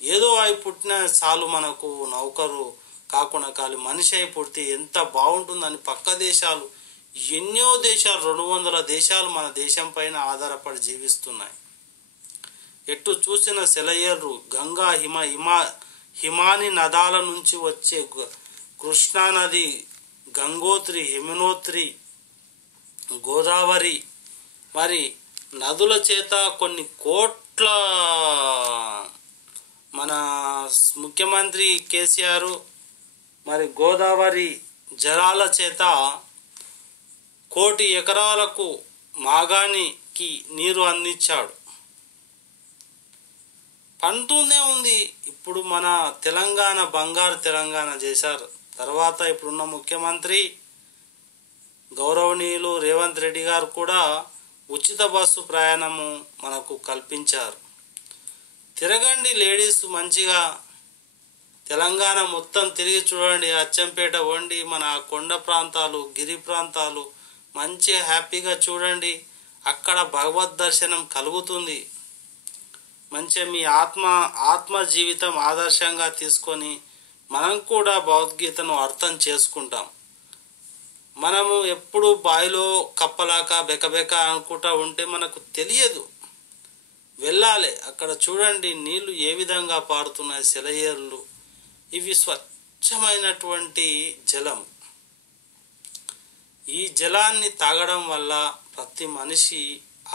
ఏదో అయి పుట్టిన చాలు మనకు నౌకరు కాకుండా కాలి మనిషి అయి పుడితే ఎంత బాగుంటుందని పక్క దేశాలు, ఎన్నో దేశాలు, 200 దేశాలు మన దేశం పైన ఆధారపడి జీవిస్తున్నాయి. ఎటు చూసిన సెలయేరు, గంగా, హిమాని నదాల నుంచి వచ్చే కృష్ణానది, గంగోత్రి, యమునోత్రి, గోదావరి, మరి నదుల చేత కొన్ని కోట్ల మన ముఖ్యమంత్రి కేసీఆర్ మరి గోదావరి జలాల చేత 1 కోటి ఎకరాలకు మాగాణికి నీరు అందించాడు. పండుతూనే ఉంది. ఇప్పుడు మన తెలంగాణ బంగారు తెలంగాణ చేశారు. తర్వాత ఇప్పుడున్న ముఖ్యమంత్రి గౌరవనీయులు రేవంత్ రెడ్డి గారు కూడా ఉచిత బస్సు ప్రయాణము మనకు కల్పించారు. తిరగండి లేడీస్, మంచిగా తెలంగాణ మొత్తం తిరిగి చూడండి. అచ్చంపేట వండి మన కొండ ప్రాంతాలు, గిరి ప్రాంతాలు మంచిగా హ్యాపీగా చూడండి. అక్కడ భగవద్ దర్శనం కలుగుతుంది. మంచిగా మీ ఆత్మ జీవితం ఆదర్శంగా తీసుకొని మనం కూడా భగవద్గీతను అర్థం చేసుకుంటాం. మనము ఎప్పుడు బావిలో కప్పలాక బెకబెక అనుకుంటా ఉంటే మనకు తెలియదు. వెళ్ళాలి, అక్కడ చూడండి నీళ్లు ఏ విధంగా పారుతున్నాయి, సెలయేర్లు. ఇవి స్వచ్ఛమైనటువంటి జలం. ఈ జలాన్ని తాగడం వల్ల ప్రతి మనిషి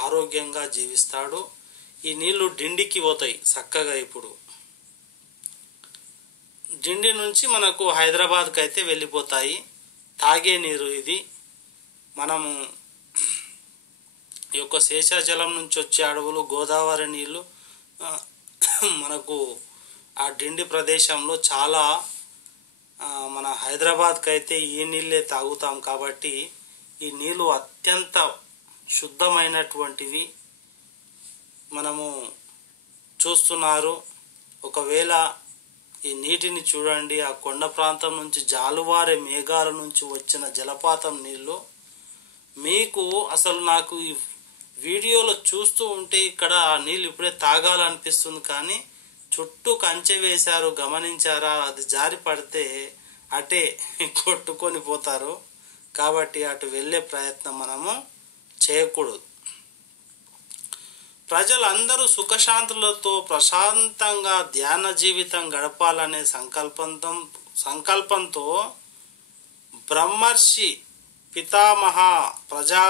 ఆరోగ్యంగా జీవిస్తాడు. ఈ నీళ్లు డిండికి పోతాయి చక్కగా. ఇప్పుడు డిండి నుంచి మనకు హైదరాబాద్కి అయితే వెళ్ళిపోతాయి. తాగే నీరు ఇది. మనము ఈ యొక్క శేషాచలం నుంచి వచ్చే అడవులు, గోదావరి నీళ్ళు మనకు ఆ డిండి ప్రదేశంలో చాలా, మన హైదరాబాద్కి అయితే ఈ నీళ్ళే తాగుతాం కాబట్టి ఈ నీళ్ళు అత్యంత శుద్ధమైనటువంటివి మనము చూస్తున్నారు. ఒకవేళ ఈ నీటిని చూడండి, ఆ కొండ ప్రాంతం నుంచి జాలువారే మేఘాల నుంచి వచ్చిన జలపాతం నీళ్ళు మీకు అసలు నాకు ఈ వీడియోలో చూస్తూ ఉంటే ఇక్కడ ఆ నీళ్ళు ఇప్పుడే తాగాలనిపిస్తుంది. కానీ చుట్టూ కంచె వేశారు, గమనించారా? అది జారి పడితే అటే కొట్టుకొని పోతారు. కాబట్టి అటు వెళ్ళే ప్రయత్నం మనము చేయకూడదు. ప్రజలందరూ సుఖశాంతులతో ప్రశాంతంగా ధ్యాన జీవితం గడపాలనే సంకల్పంతో బ్రహ్మర్షి పితామహ ప్రజా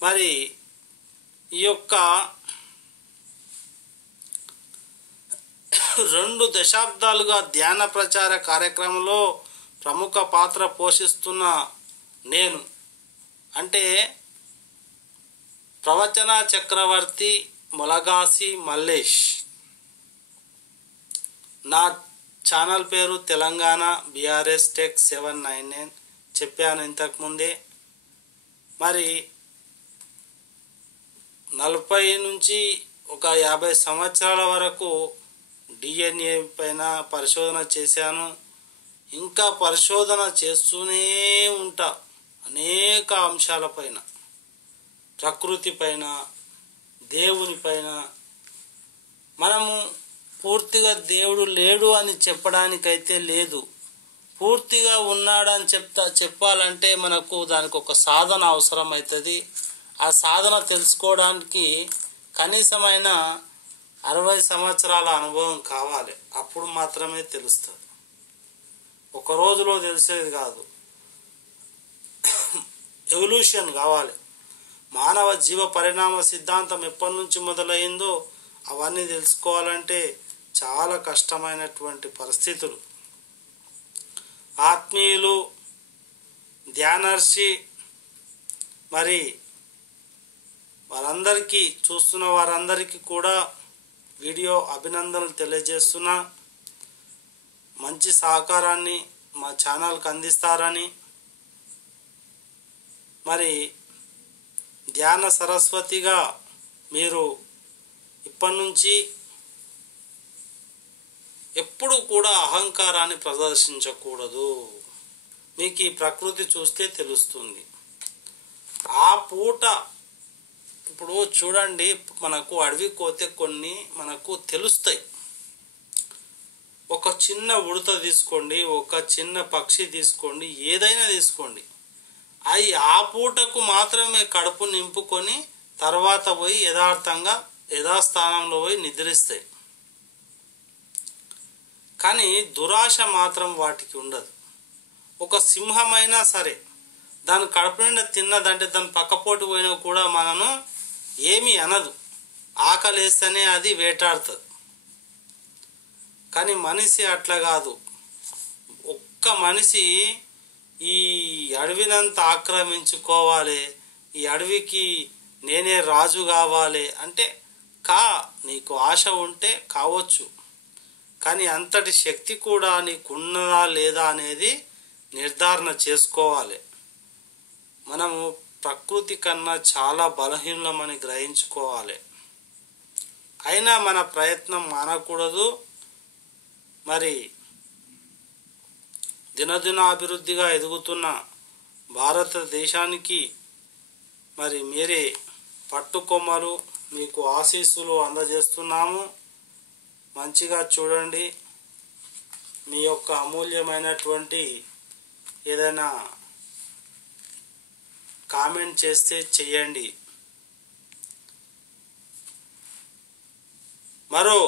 మరి ఈ యొక్క 2 దశాబ్దాలుగా ధ్యాన ప్రచార కార్యక్రమంలో ప్రముఖ పాత్ర పోషిస్తున్న నేను, అంటే ప్రవచన చక్రవర్తి మొలగాసి మల్లేష్. నా ఛానల్ పేరు తెలంగాణ BRS Tech 799 చెప్పాను ఇంతకుముందే. మరి 40 నుంచి ఒక 50 సంవత్సరాల వరకు DNA పైన పరిశోధన చేశాను. ఇంకా పరిశోధన చేస్తూనే ఉంటా. అనేక అంశాలపైన, ప్రకృతి పైన, దేవుని పైన. మనము పూర్తిగా దేవుడు లేడు అని చెప్పడానికైతే లేదు. పూర్తిగా ఉన్నాడని చెప్పాలంటే మనకు దానికి ఒక సాధన అవసరం అవుతుంది. ఆ సాధన తెలుసుకోవడానికి కనీసమైన 60 సంవత్సరాల అనుభవం కావాలి. అప్పుడు మాత్రమే తెలుస్తుంది. ఒక రోజులో తెలిసేది కాదు. ఎవల్యూషన్ కావాలి. మానవ జీవ పరిణామ సిద్ధాంతం ఎప్పటి నుంచి మొదలైందో అవన్నీ తెలుసుకోవాలంటే చాలా కష్టమైనటువంటి పరిస్థితులు. ఆత్మీయులు, ధ్యానర్షి, మరి వారందరికీ, చూస్తున్న వారందరికీ కూడా వీడియో అభినందనలు తెలియజేస్తున్నా. మంచి సహకారాన్ని మా ఛానల్కి అందిస్తారని, మరి ధ్యాన సరస్వతిగా మీరు ఇప్పటి నుంచి ఎప్పుడు కూడా అహంకారాన్ని ప్రదర్శించకూడదు. మీకు ఈ ప్రకృతి చూస్తే తెలుస్తుంది. ఆ పూట ఇప్పుడు చూడండి, మనకు అడవికి పోతే కొన్ని మనకు తెలుస్తాయి. ఒక చిన్న ఉడత తీసుకోండి, ఒక చిన్న పక్షి తీసుకోండి, ఏదైనా తీసుకోండి, అవి ఆ పూటకు మాత్రమే కడుపు నింపుకొని తర్వాత పోయి యథాస్థానంలో పోయి నిద్రిస్తాయి. కానీ దురాశ మాత్రం వాటికి ఉండదు. ఒక సింహమైనా సరే దాని కడుపు నిండా తిన్నదంటే దాని పక్కపోటు పోయినా కూడా మనను ఏమీ అనదు. ఆకలేస్తేనే అది వేటాడుతుంది. కానీ మనిషి అట్లా కాదు. ఒక్క మనిషి ఈ అడవినంతా ఆక్రమించుకోవాలి, ఈ అడవికి నేనే రాజు కావాలి అంటే నీకు ఆశ ఉంటే కావచ్చు. కానీ అంతటి శక్తి కూడా నీకున్నదా లేదా అనేది నిర్ధారణ చేసుకోవాలి. మనము ప్రకృతి కన్నా చాలా బలహీనమని గ్రహించుకోవాలి. అయినా మన ప్రయత్నం మానకూడదు. మరి దినదిన అభివృద్ధిగా ఎదుగుతున్న భారతదేశానికి మరి మీరే పట్టుకొమ్మలు, మీకు ఆశీస్సులు అందజేస్తున్నాము. మంచిగా చూడండి. మీ యొక్క అమూల్యమైనటువంటి ఏదైనా కామెంట్ చేస్తే చెయ్యండి. మరో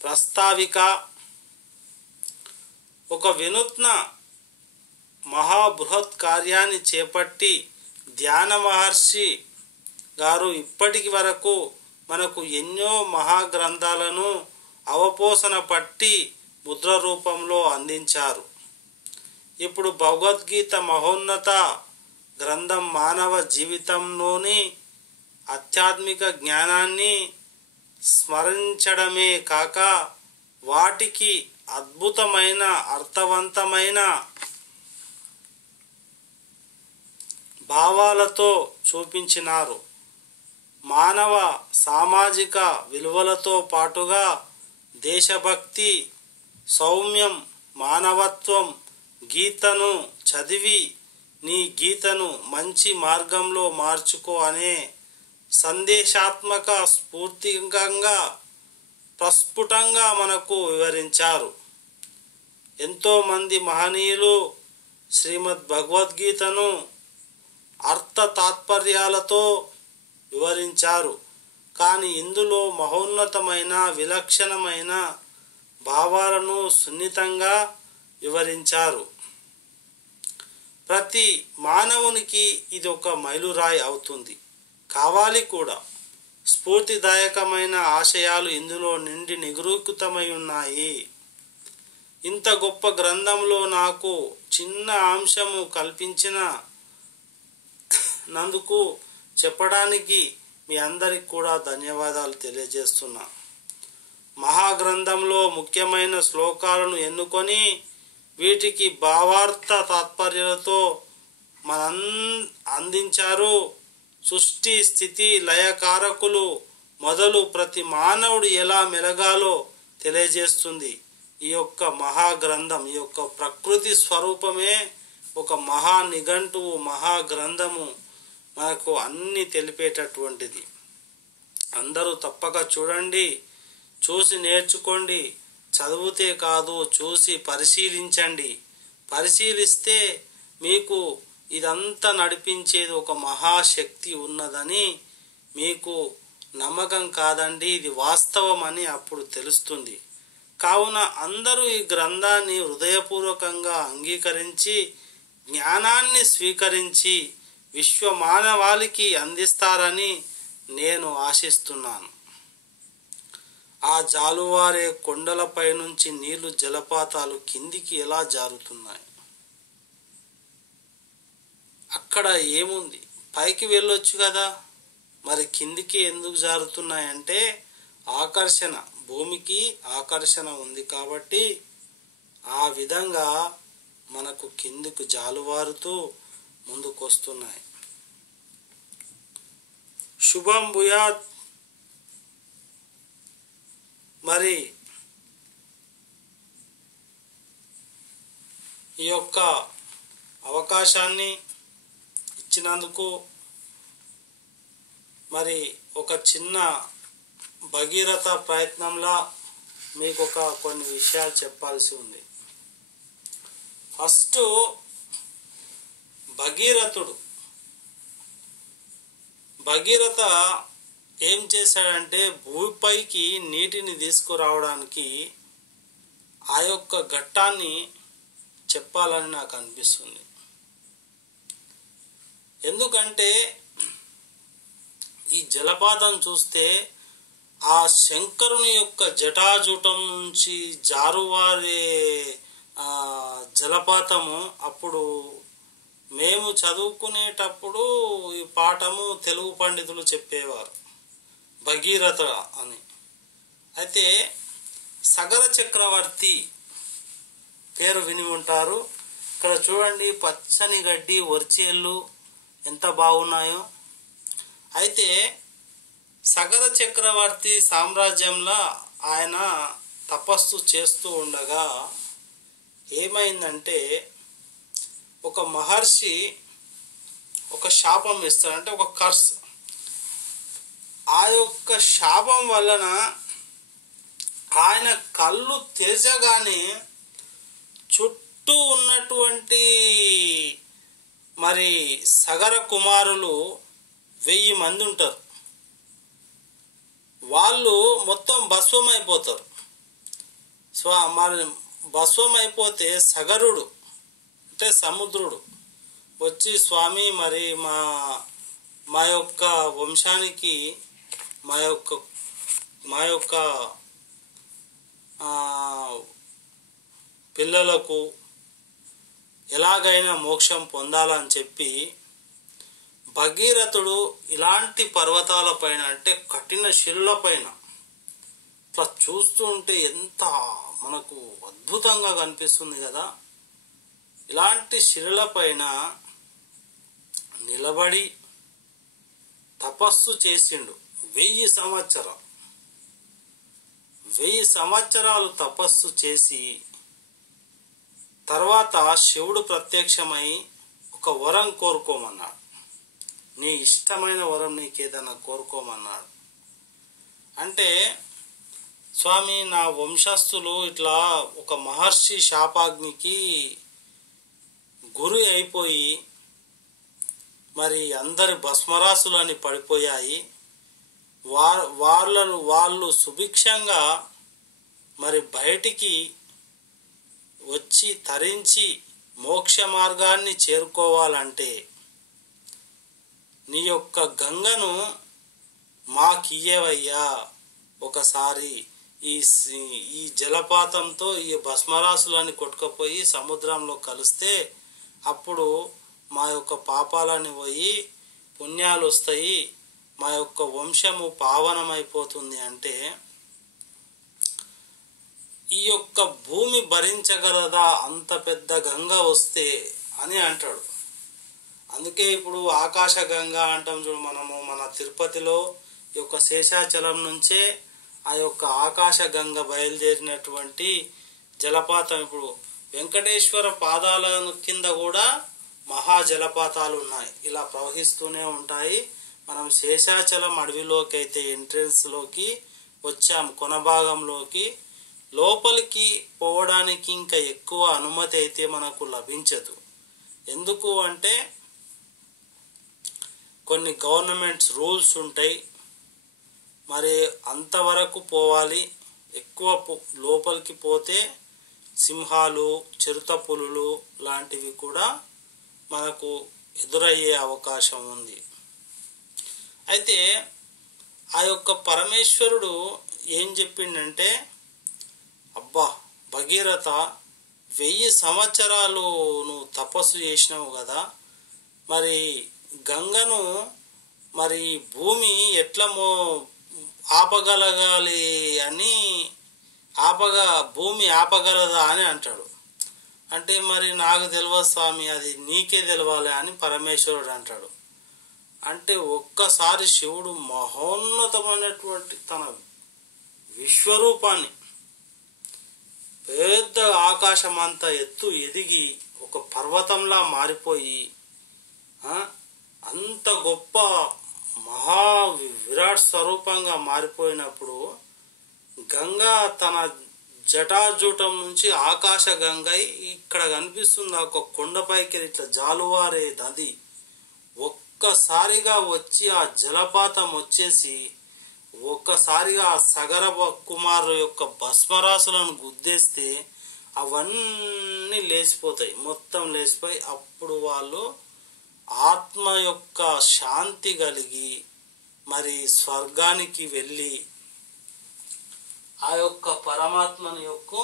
ప్రస్తావిక, ఒక వినూత్న మహాబృహత్ కార్యాన్ని చేపట్టి ధ్యాన మహర్షి గారు ఇప్పటికి వరకు మనకు ఎన్నో మహాగ్రంథాలను అవపోసన పట్టి ముద్ర రూపంలో అందించారు. ఇప్పుడు భగవద్గీత మహోన్నత గ్రంథం మానవ జీవితంలోని ఆధ్యాత్మిక జ్ఞానాన్ని స్మరించడమే కాక వాటికి అద్భుతమైన అర్థవంతమైన భావాలతో చూపించినారు. మానవ సామాజిక విలువలతో పాటుగా దేశభక్తి, సౌమ్యం, మానవత్వం, గీతను చదివి నీ గీతను మంచి మార్గంలో మార్చుకో అనే సందేశాత్మక స్ఫూర్తికంగా ప్రస్ఫుటంగా మనకు వివరించారు. ఎంతోమంది మహనీయులు శ్రీమద్ భగవద్గీతను అర్థ తాత్పర్యాలతో వివరించారు. కానీ ఇందులో మహోన్నతమైన విలక్షణమైన భావాలను సున్నితంగా వివరించారు. ప్రతి మానవునికి ఇది ఒక మైలురాయి అవుతుంది, కావాలి కూడా. స్ఫూర్తిదాయకమైన ఆశయాలు ఇందులో నిండి నిగూఢితమై ఉన్నాయి. ఇంత గొప్ప గ్రంథంలో నాకు చిన్న అంశము కల్పించిన నందుకు చెప్పడానికి మీ అందరికి కూడా ధన్యవాదాలు తెలియజేస్తున్నా. మహాగ్రంథంలో ముఖ్యమైన శ్లోకాలను ఎన్నుకొని వీటికి భావార్థ తాత్పర్యాలతో అందించారు. సృష్టి స్థితి లయకారకులు మొదలు ప్రతి మానవుడు ఎలా మెలగాలో తెలియజేస్తుంది ఈ యొక్క మహాగ్రంథం. ఈ యొక్క ప్రకృతి స్వరూపమే ఒక మహా నిఘంటువు, మహాగ్రంథము మనకు అన్ని తెలిపేటటువంటిది. అందరూ తప్పక చూడండి, చూసి నేర్చుకోండి. చదివితే కాదు, చూసి పరిశీలించండి. పరిశీలిస్తే మీకు ఇదంతా నడిపించేది ఒక మహాశక్తి ఉన్నదని మీకు నమ్మకం కాదండి, ఇది వాస్తవం అని అప్పుడు తెలుస్తుంది. కావున అందరూ ఈ గ్రంథాన్ని హృదయపూర్వకంగా అంగీకరించి జ్ఞానాన్ని స్వీకరించి విశ్వ మానవాళికి అందిస్తారని నేను ఆశిస్తున్నాను. ఆ జాలువారే కొండలపై నుంచి నీళ్లు జలపాతాలు కిందికి ఎలా జారుతున్నాయి? అక్కడ ఏముంది? పైకి వెళ్ళొచ్చు కదా, మరి కిందికి ఎందుకు జారుతున్నాయంటే ఆకర్షణ, భూమికి ఆకర్షణ ఉంది కాబట్టి ఆ విధంగా మనకు కిందికి జాలువారుతూ ముందుకొస్తున్నాయి. శుభం భూయాత్. మరి ఈ యొక్క అవకాశాన్ని ఇచ్చినందుకు మరి ఒక చిన్న భగీరథ ప్రయత్నంలా మీకు కొన్ని విషయాలు చెప్పాల్సి ఉంది. ఫస్ట్ భగీరథ ఏం చేశాడంటే భూమిపైకి నీటిని తీసుకురావడానికి ఆ యొక్క ఘట్టాన్ని చెప్పాలని నాకు అనిపిస్తుంది. ఎందుకంటే ఈ జలపాతం చూస్తే ఆ శంకరుని యొక్క జటాజూటం నుంచి జారువారే జలపాతము అప్పుడు మేము చదువుకునేటప్పుడు ఈ పాఠము తెలుగు పండితులు చెప్పేవారు, భగీరథ అని. అయితే సగర చక్రవర్తి పేరు విని ఉంటారు. ఇక్కడ చూడండి, పచ్చని గడ్డి, వర్చేళ్ళు ఎంత బాగున్నాయో. అయితే సగర చక్రవర్తి సామ్రాజ్యంలో ఆయన తపస్సు చేస్తూ ఉండగా ఏమైందంటే ఒక మహర్షి ఒక శాపం ఇస్తాడు, అంటే ఒక కర్స్. ఆ యొక్క శాపం వలన ఆయన కళ్ళు తెరచగానే చుట్టూ ఉన్నటువంటి మరి సగర కుమారులు 1000 మంది ఉంటారు. వాళ్ళు మొత్తం భస్మం అయిపోతారు. మరి భస్మం అయిపోతే సగరుడు అంటే సముద్రుడు వచ్చి, స్వామి మరి మా యొక్క వంశానికి మా యొక్క పిల్లలకు ఎలాగైనా మోక్షం పొందాలని చెప్పి భగీరథుడు ఇలాంటి పర్వతాల పైన, అంటే కఠిన శిలల పైన ఇట్లా చూస్తూ ఉంటే ఎంత మనకు అద్భుతంగా కనిపిస్తుంది కదా. ఇలాంటి శిలల పైన నిలబడి తపస్సు చేసిండు 1000 సంవత్సరాలు. 1000 సంవత్సరాలు తపస్సు చేసి తర్వాత శివుడు ప్రత్యక్షమై ఒక వరం కోరుకోమన్నాడు. నీ ఇష్టమైన వరం నీకేదైనా కోరుకోమన్నాడు. అంటే స్వామి, నా వంశస్థులు ఇట్లా ఒక మహర్షి శాపాగ్నికి గురి అయిపోయి మరి అందరి భస్మరాసులని పడిపోయాయి. వాళ్ళు సుభిక్షంగా మరి బయటికి వచ్చి తరించి మోక్ష మార్గాన్ని చేరుకోవాలంటే నీ యొక్క గంగను మాకియ్యవయ్యా. ఒకసారి ఈ జలపాతంతో ఈ భస్మరాసులని కొట్టుకుపోయి సముద్రంలో కలిస్తే అప్పుడు మా యొక్క పాపాలని పోయి పుణ్యాలు వస్తాయి, మా యొక్క వంశము పావనమైపోతుంది. అంటే ఈ యొక్క భూమి భరించగలదా అంత పెద్ద గంగ వస్తే అని అంటాడు. అందుకే ఇప్పుడు ఆకాశ గంగ అంటాం చూడు మనము. మన తిరుపతిలో ఈ యొక్క శేషాచలం నుంచే ఆ యొక్క ఆకాశ గంగ బయలుదేరినటువంటి జలపాతం ఇప్పుడు వెంకటేశ్వర పాదాల కింద కూడా మహాజలపాతాలు ఉన్నాయి, ఇలా ప్రవహిస్తూనే ఉంటాయి. మనం శేషాచలం అడవిలోకి అయితే ఎంట్రెన్స్లోకి వచ్చాం, కొన భాగంలోకి. లోపలికి పోవడానికి ఇంకా ఎక్కువ అనుమతి అయితే మనకు లభించదు. ఎందుకు అంటే కొన్ని గవర్నమెంట్స్ రూల్స్ ఉంటాయి, మరి అంతవరకు పోవాలి. ఎక్కువ లోపలికి పోతే సింహాలు, చిరుత పులులు లాంటివి కూడా మనకు ఎదురయ్యే అవకాశం ఉంది. అయితే ఆ యొక్క పరమేశ్వరుడు ఏం చెప్పిండంటే, అబ్బా భగీరథ 1000 సంవత్సరాలు నువ్వు తపస్సు చేసినావు కదా, మరి గంగను మరి భూమి ఎట్లా ఆపగలగాలి అని భూమి ఆపగలదా అని అంటాడు. అంటే మరి నాకు తెలియదు స్వామి, అది నీకే తెలవాలి అని పరమేశ్వరుడు అంటాడు. అంటే ఒక్కసారి శివుడు మహోన్నతమైనటువంటి తన విశ్వరూపాన్ని పెద్ద ఆకాశం అంతా ఎత్తు ఎదిగి ఒక పర్వతంలా మారిపోయి అంత గొప్ప మహా విరాట్ స్వరూపంగా మారిపోయినప్పుడు గంగా తన జటాజూటం నుంచి ఆకాశ గంగ ఇక్కడ కనిపిస్తుంది, ఒక కొండపైకి ఇట్లా జాలువారే నది ఒక్కసారిగా వచ్చి ఆ జలపాతం వచ్చేసి ఒక్కసారిగా ఆ సగర కుమారు యొక్క భస్మరాశులను గుద్దేస్తే అవన్నీ లేచిపోతాయి, మొత్తం లేచిపోయి అప్పుడు వాళ్ళు ఆత్మ యొక్క శాంతి కలిగి మరి స్వర్గానికి వెళ్ళి ఆ యొక్క పరమాత్మని యొక్క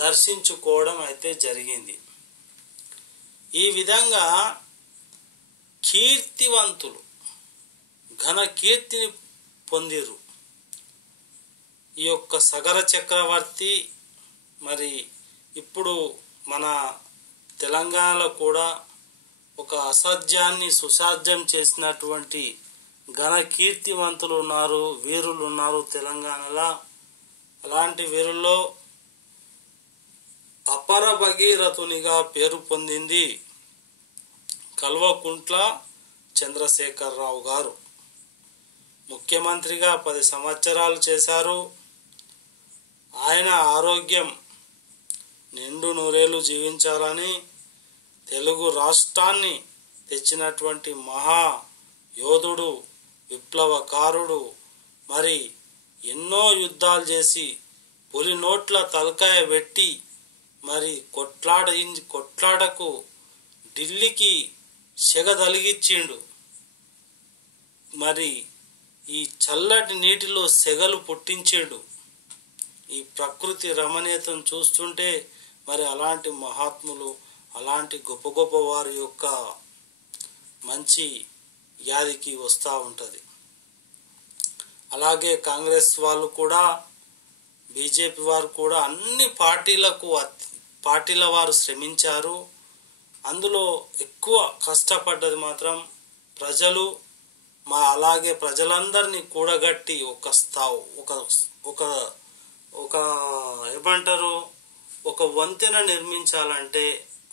దర్శించుకోవడం అయితే జరిగింది. ఈ విధంగా కీర్తివంతులు ఘన కీర్తిని పొందిరు. ఈ యొక్క సగర చక్రవర్తి మరి ఇప్పుడు మన తెలంగాణలో కూడా ఒక అసాధ్యాన్ని సుసాధ్యం చేసినటువంటి ఘన కీర్తివంతులు ఉన్నారు, వీరులు ఉన్నారు తెలంగాణలో. అలాంటి వీరుల్లో అపర భగీరథునిగా పేరు పొందింది కల్వకుంట్ల చంద్రశేఖరరావు గారు. ముఖ్యమంత్రిగా 10 సంవత్సరాలు చేశారు. ఆయన ఆరోగ్యం నిండు నూరేళ్లు జీవించాలని తెలుగు రాష్ట్రాన్ని తెచ్చినటువంటి మహా యోధుడు, విప్లవకారుడు, మరి ఎన్నో యుద్ధాలు చేసి పులి నోట్ల తలకాయ పెట్టి మరి కొట్లాడకు ఢిల్లీకి సెగదలిగిచ్చిండు. మరి ఈ చల్లటి నీటిలో సెగలు పుట్టించాడు. ఈ ప్రకృతి రమణీయతను చూస్తుంటే మరి అలాంటి మహాత్ములు, అలాంటి గొప్ప గొప్ప వారి యొక్క మంచి యాదికి వస్తూ ఉంటుంది. అలాగే కాంగ్రెస్ వాళ్ళు కూడా, బీజేపీ వారు కూడా అన్ని పార్టీల వారు శ్రమించారు. అందులో ఎక్కువ కష్టపడ్డది మాత్రం ప్రజలు. అలాగే ప్రజలందరినీ కూడగట్టి ఒక ఏమంటారు, ఒక వంతెన నిర్మించాలంటే,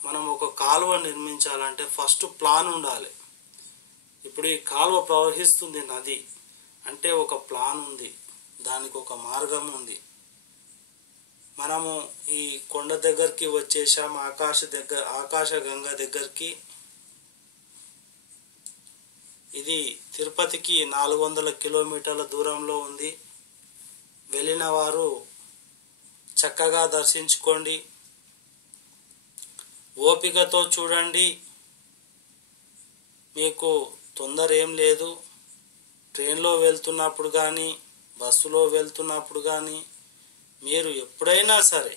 మనం ఒక కాలువ నిర్మించాలంటే ఫస్ట్ ప్లాన్ ఉండాలి. ఇప్పుడు ఈ కాలువ ప్రవహిస్తుంది నది అంటే ఒక ప్లాన్ ఉంది, దానికి ఒక మార్గం ఉంది. మనము ఈ కొండ దగ్గరికి వచ్చేసాం, ఆకాశ గంగ దగ్గరికి. ఇది తిరుపతికి 400 కిలోమీటర్ల దూరంలో ఉంది. వెళ్ళిన వారు చక్కగా దర్శించుకోండి, ఓపికతో చూడండి. మీకు తొందర ఏం లేదు. ట్రైన్లో వెళ్తున్నప్పుడు కానీ, బస్సులో వెళ్తున్నప్పుడు కానీ మీరు ఎప్పుడైనా సరే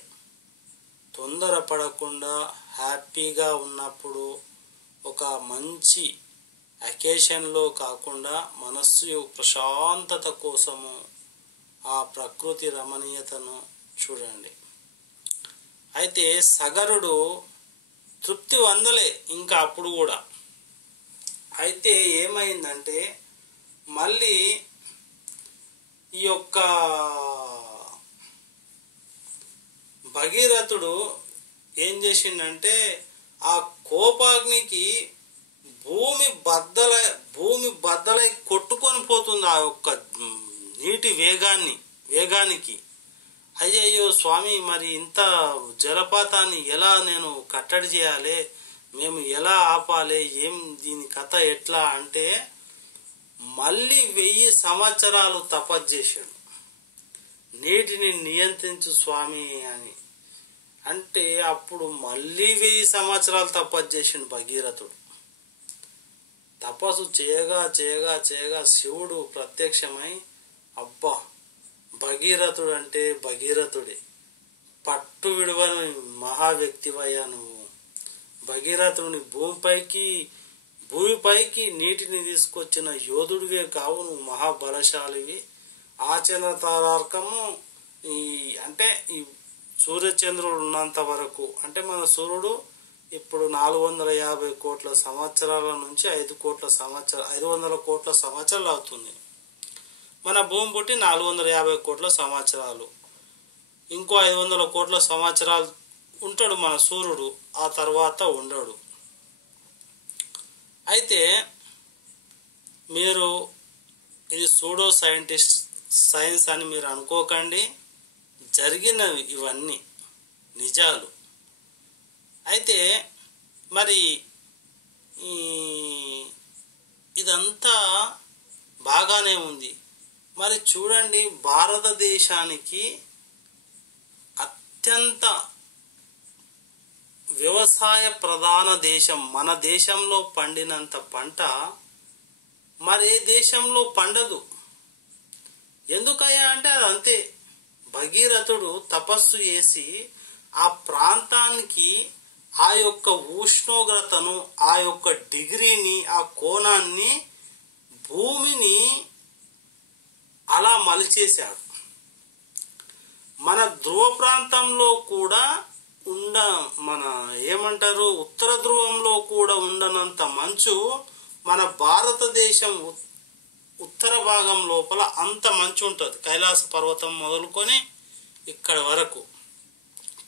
తొందర పడకుండా హ్యాపీగా ఉన్నప్పుడు, ఒక మంచి అకేషన్లో కాకుండా మనస్సు ప్రశాంతత కోసము ఆ ప్రకృతి రమణీయతను చూడండి. అయితే సగరుడు తృప్తి వందలే ఇంకా అప్పుడు కూడా. అయితే ఏమైందంటే మళ్ళీ ఈ యొక్క భగీరథుడు ఏం చేసిండంటే ఆ కోపాగ్నికి భూమి బద్దలై కొట్టుకొని పోతుంది ఆ యొక్క నీటి వేగానికి. అయ్యయ్యో స్వామి, మరి ఇంత జలపాతాన్ని ఎలా నేను కట్టడి చేయాలి, మేము ఎలా ఆపాలి, ఏం దీని కథ ఎట్లా అంటే మళ్ళీ 1000 సంవత్సరాలు తపస్సు చేశాడు. నీటిని నియంత్రించు స్వామి అని అంటే అప్పుడు మళ్ళీ 1000 సంవత్సరాలు తపస్సు చేసిండు భగీరథుడు. తపస్సు చేయగా చేయగా చేయగా శివుడు ప్రత్యక్షమై, అబ్బా భగీరథుడు అంటే భగీరథుడే, పట్టు విడవని మహావ్యక్తివయ్యా నువ్వు. భగీరథుడిని భూమిపైకి నీటిని తీసుకొచ్చిన యోధుడివే కావు, నువ్వు మహాబలశాలివి. ఆచంద్రతారార్కము అంటే ఈ సూర్యచంద్రుడు ఉన్నంత వరకు, అంటే మన సూర్యుడు ఇప్పుడు 450 కోట్ల సంవత్సరాల నుంచి 500 కోట్ల సంవత్సరాలు అవుతుంది. మన భూమి పుట్టి 450 కోట్ల సంవత్సరాలు, ఇంకో 500 కోట్ల సంవత్సరాలు ఉంటాడు మన సూర్యుడు, ఆ తర్వాత ఉండడు. అయితే మీరు ఇది సూడో సైన్స్ అని మీరు అనుకోకండి, జరిగినవి ఇవన్నీ నిజాలు. అయితే మరి ఇదంతా బాగానే ఉంది. మరి చూడండి, భారతదేశానికి అత్యంత వ్యవసాయ ప్రధాన దేశం, మన దేశంలో పండినంత పంట మరే దేశంలో పండదు. ఎందుకయ్యా అంటే అది అంతే. భగీరథుడు తపస్సు చేసి ఆ ప్రాంతానికి ఆ యొక్క ఉష్ణోగ్రతను, ఆ యొక్క డిగ్రీని, ఆ కోణాన్ని, భూమిని అలా మలిచేశాడు. మన ధ్రువ ప్రాంతంలో కూడా మన ఏమంటారు, ఉత్తర ధ్రువంలో కూడా ఉండనంత మంచు మన భారతదేశం ఉత్తర భాగం లోపల అంత మంచు ఉంటుంది. కైలాస పర్వతం మొదలుకొని ఇక్కడ వరకు,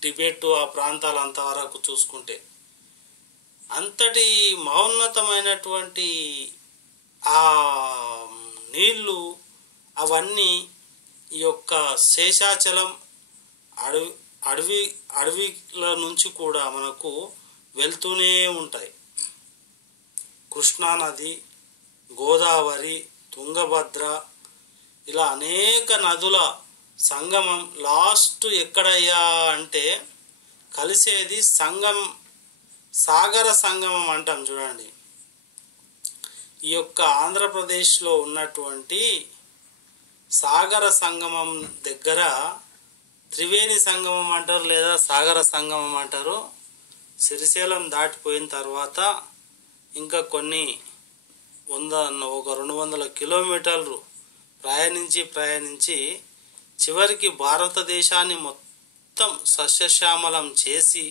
టిబెట్ ఆ ప్రాంతాలు అంతవరకు చూసుకుంటే అంతటి మహోన్నతమైనటువంటి ఆ నీళ్లు అవన్నీ ఈ యొక్క శేషాచలం అడవిల నుంచి కూడా మనకు వెళ్తూనే ఉంటాయి. కృష్ణానది, గోదావరి, తుంగభద్ర, ఇలా అనేక నదుల సంగమం. లాస్ట్ ఎక్కడయ్యా అంటే కలిసేది సాగర సంగమం అంటాం చూడండి. ఈ యొక్క ఆంధ్రప్రదేశ్లో ఉన్నటువంటి సాగర సంగమం దగ్గర త్రివేణి సంగమం అంటారు, లేదా సాగర సంగమం అంటారు. శ్రీశైలం దాటిపోయిన తర్వాత ఇంకా కొన్ని 200 కిలోమీటర్లు ప్రయాణించి చివరికి భారతదేశాన్ని మొత్తం సస్యశ్యామలం చేసి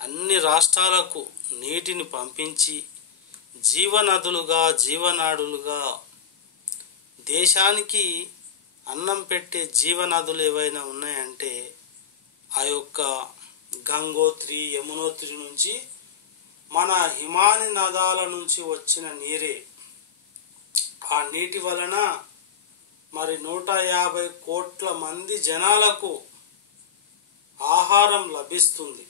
అన్ని రాష్ట్రాలకు నీటిని పంపించి జీవనదులుగా, జీవనాడులుగా, దేశానికి అన్నం పెట్టే జీవనదులు ఏవైనా ఉన్నాయంటే ఆ యొక్క గంగోత్రి, యమునోత్రి నుంచి మన హిమాని నదాల నుంచి వచ్చిన నీరే. ఆ నీటి వలన మరి 150 కోట్ల మంది జనాలకు ఆహారం లభిస్తుంది.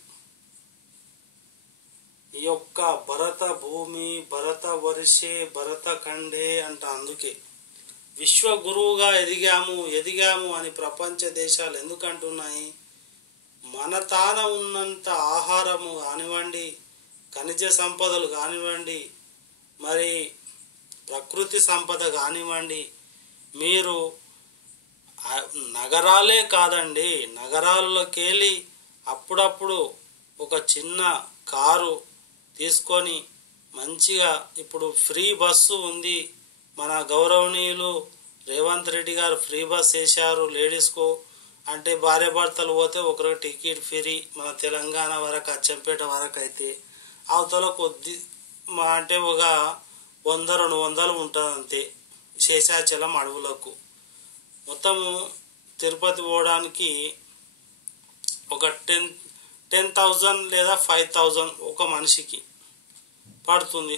ఈ యొక్క భరత భూమి, భరత వర్షే, భరత ఖండే అంట. అందుకే విశ్వ గురువుగా ఎదిగాము అని ప్రపంచ దేశాలు ఎందుకంటున్నాయి? మన తాన ఉన్నంత ఆహారము కానివ్వండి, ఖనిజ సంపదలు కానివ్వండి, మరి ప్రకృతి సంపద కానివ్వండి, మీరు నగరాలే కాదండి, నగరాల్లోకి వెళ్ళి అప్పుడప్పుడు ఒక చిన్న కారు తీసుకొని మంచిగా, ఇప్పుడు ఫ్రీ బస్సు ఉంది, మన గౌరవనీయులు రేవంత్ రెడ్డి గారు ఫ్రీ బస్ వేశారు లేడీస్కు. అంటే భార్య భర్తలు పోతే ఒకరికి టికెట్ ఫ్రీ. మన తెలంగాణ వరకు, అచ్చంపేట వరకు అయితే అవతల కొద్ది అంటే ఒక 100-200 ఉంటుంది అంతే. శేషాచలం అడవులకు మొత్తము తిరుపతి పోవడానికి ఒక 10,000 లేదా 5,000 ఒక మనిషికి పడుతుంది.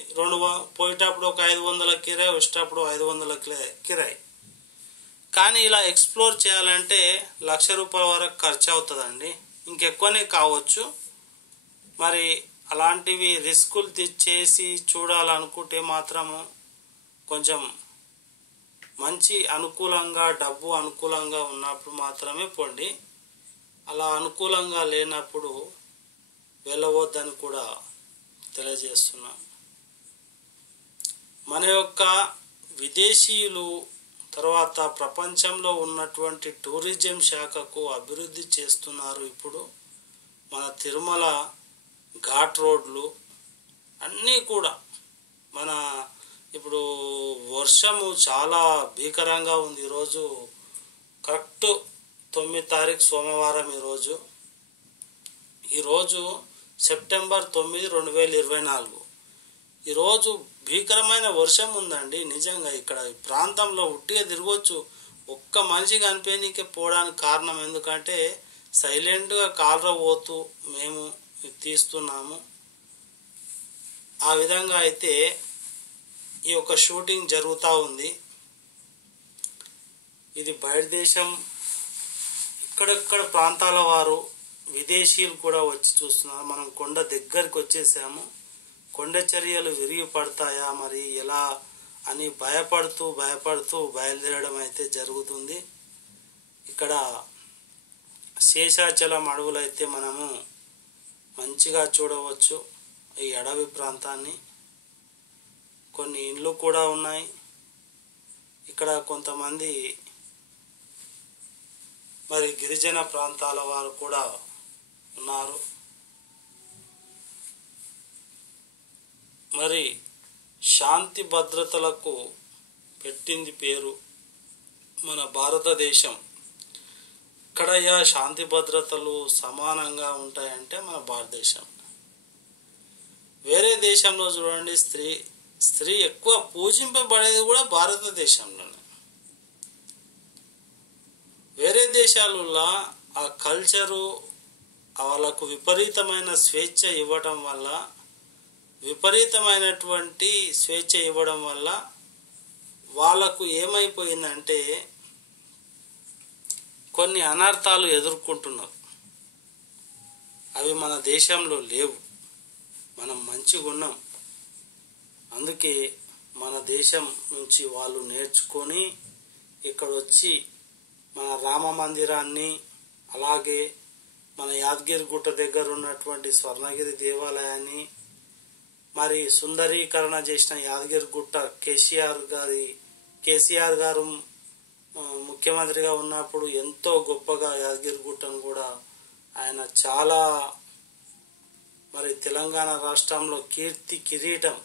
పోయేటప్పుడు ఒక 500 కిరాయి, వచ్చేటప్పుడు 500 కిరాయి. కానీ ఇలా ఎక్స్ప్లోర్ చేయాలంటే ₹1,00,000 వరకు ఖర్చు అవుతుందండి, ఇంకెక్కువనే కావచ్చు. మరి అలాంటివి రిస్కులు చేసి చూడాలనుకుంటే మాత్రము కొంచెం మంచి అనుకూలంగా, డబ్బు అనుకూలంగా ఉన్నప్పుడు మాత్రమే పోండి. అలా అనుకూలంగా లేనప్పుడు వెళ్ళవద్దని కూడా తెలియజేస్తున్నాను. మన యొక్క విదేశీయులు తర్వాత ప్రపంచంలో ఉన్నటువంటి టూరిజం శాఖకు అభివృద్ధి చేస్తున్నారు. ఇప్పుడు మన తిరుమల ఘాట్ రోడ్లు అన్నీ కూడా మన ఇప్పుడు వర్షము చాలా భీకరంగా ఉంది. ఈరోజు కరెక్ట్ 9 తారీఖు సోమవారం. ఈరోజు సెప్టెంబర్ 9, 2024. ఈరోజు భీకరమైన వర్షం ఉందండి. నిజంగా ఇక్కడ ఈ ప్రాంతంలో ఉట్టిగా తిరగవచ్చు, ఒక్క మనిషి కనిపించకే పోవడానికి కారణం ఎందుకంటే సైలెంట్గా కాలువ పోతూ మేము తీస్తున్నాము. ఆ విధంగా అయితే ఈ యొక్క షూటింగ్ జరుగుతూ ఉంది. ఇది బయట దేశం, ఇక్కడెక్కడ ప్రాంతాల వారు విదేశీయులు కూడా వచ్చి చూస్తున్నారు. మనం కొండ దగ్గరికి వచ్చేసాము. కొండ చర్యలు విరిగి పడతాయా మరి ఎలా అని భయపడుతూ బయలుదేరడం అయితే జరుగుతుంది. ఇక్కడ శేషాచలం అడవులు అయితే మనము మంచిగా చూడవచ్చు. ఈ అడవి ప్రాంతాన్ని కొన్ని ఇండ్లు కూడా ఉన్నాయి. ఇక్కడ కొంతమంది మరి గిరిజన ప్రాంతాల వారు కూడా ఉన్నారు. మరి శాంతి భద్రతలకు పెట్టింది పేరు మన భారతదేశం. ఇక్కడయ్యా శాంతి భద్రతలు సమానంగా ఉంటాయంటే మన భారతదేశం. వేరే దేశంలో చూడండి, స్త్రీ ఎక్కువ పూజింపబడేది కూడా భారతదేశంలోనే. వేరే దేశాలలో ఆ కల్చరు వాళ్ళకు విపరీతమైన స్వేచ్ఛ ఇవ్వడం వల్ల వాళ్ళకు ఏమైపోయిందంటే కొన్ని అనర్థాలు ఎదుర్కొంటున్నారు. అవి మన దేశంలో లేవు. మనం మంచిగా ఉన్నాం. అందుకే మన దేశం నుంచి వాళ్ళు నేర్చుకొని ఇక్కడ వచ్చి మన రామ మందిరాన్ని, అలాగే మన యాదగిరి గుట్ట దగ్గర ఉన్నటువంటి స్వర్ణగిరి దేవాలయాన్ని, మరి సుందరీకరణ చేసిన యాదగిరి గుట్ట కేసీఆర్ గారు ముఖ్యమంత్రిగా ఉన్నప్పుడు ఎంతో గొప్పగా యాదగిరి గుట్టను కూడా ఆయన చాలా మరి తెలంగాణ రాష్ట్రంలో కీర్తి కిరీటం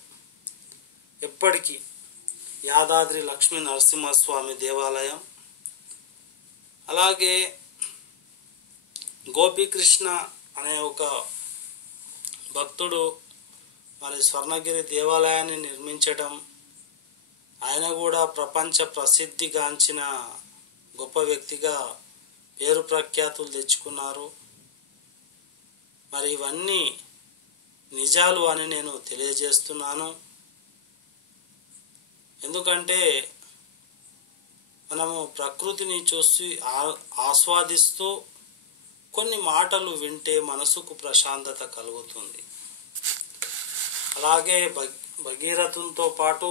ఎప్పటికీ యాదాద్రి లక్ష్మీ నరసింహస్వామి దేవాలయం, అలాగే గోపీకృష్ణ అనే ఒక భక్తుడు మరి స్వర్ణగిరి దేవాలయాన్ని నిర్మించడం, ఆయన కూడా ప్రపంచ ప్రసిద్ధిగాంచిన గొప్ప వ్యక్తిగా పేరు ప్రఖ్యాతులు తెచ్చుకున్నారు. మరి ఇవన్నీ నిజాలు అని నేను తెలియజేస్తున్నాను. ఎందుకంటే మనము ప్రకృతిని చూసి ఆస్వాదిస్తూ కొన్ని మాటలు వింటే మనసుకు ప్రశాంతత కలుగుతుంది. అలాగే భగీరథంతో పాటు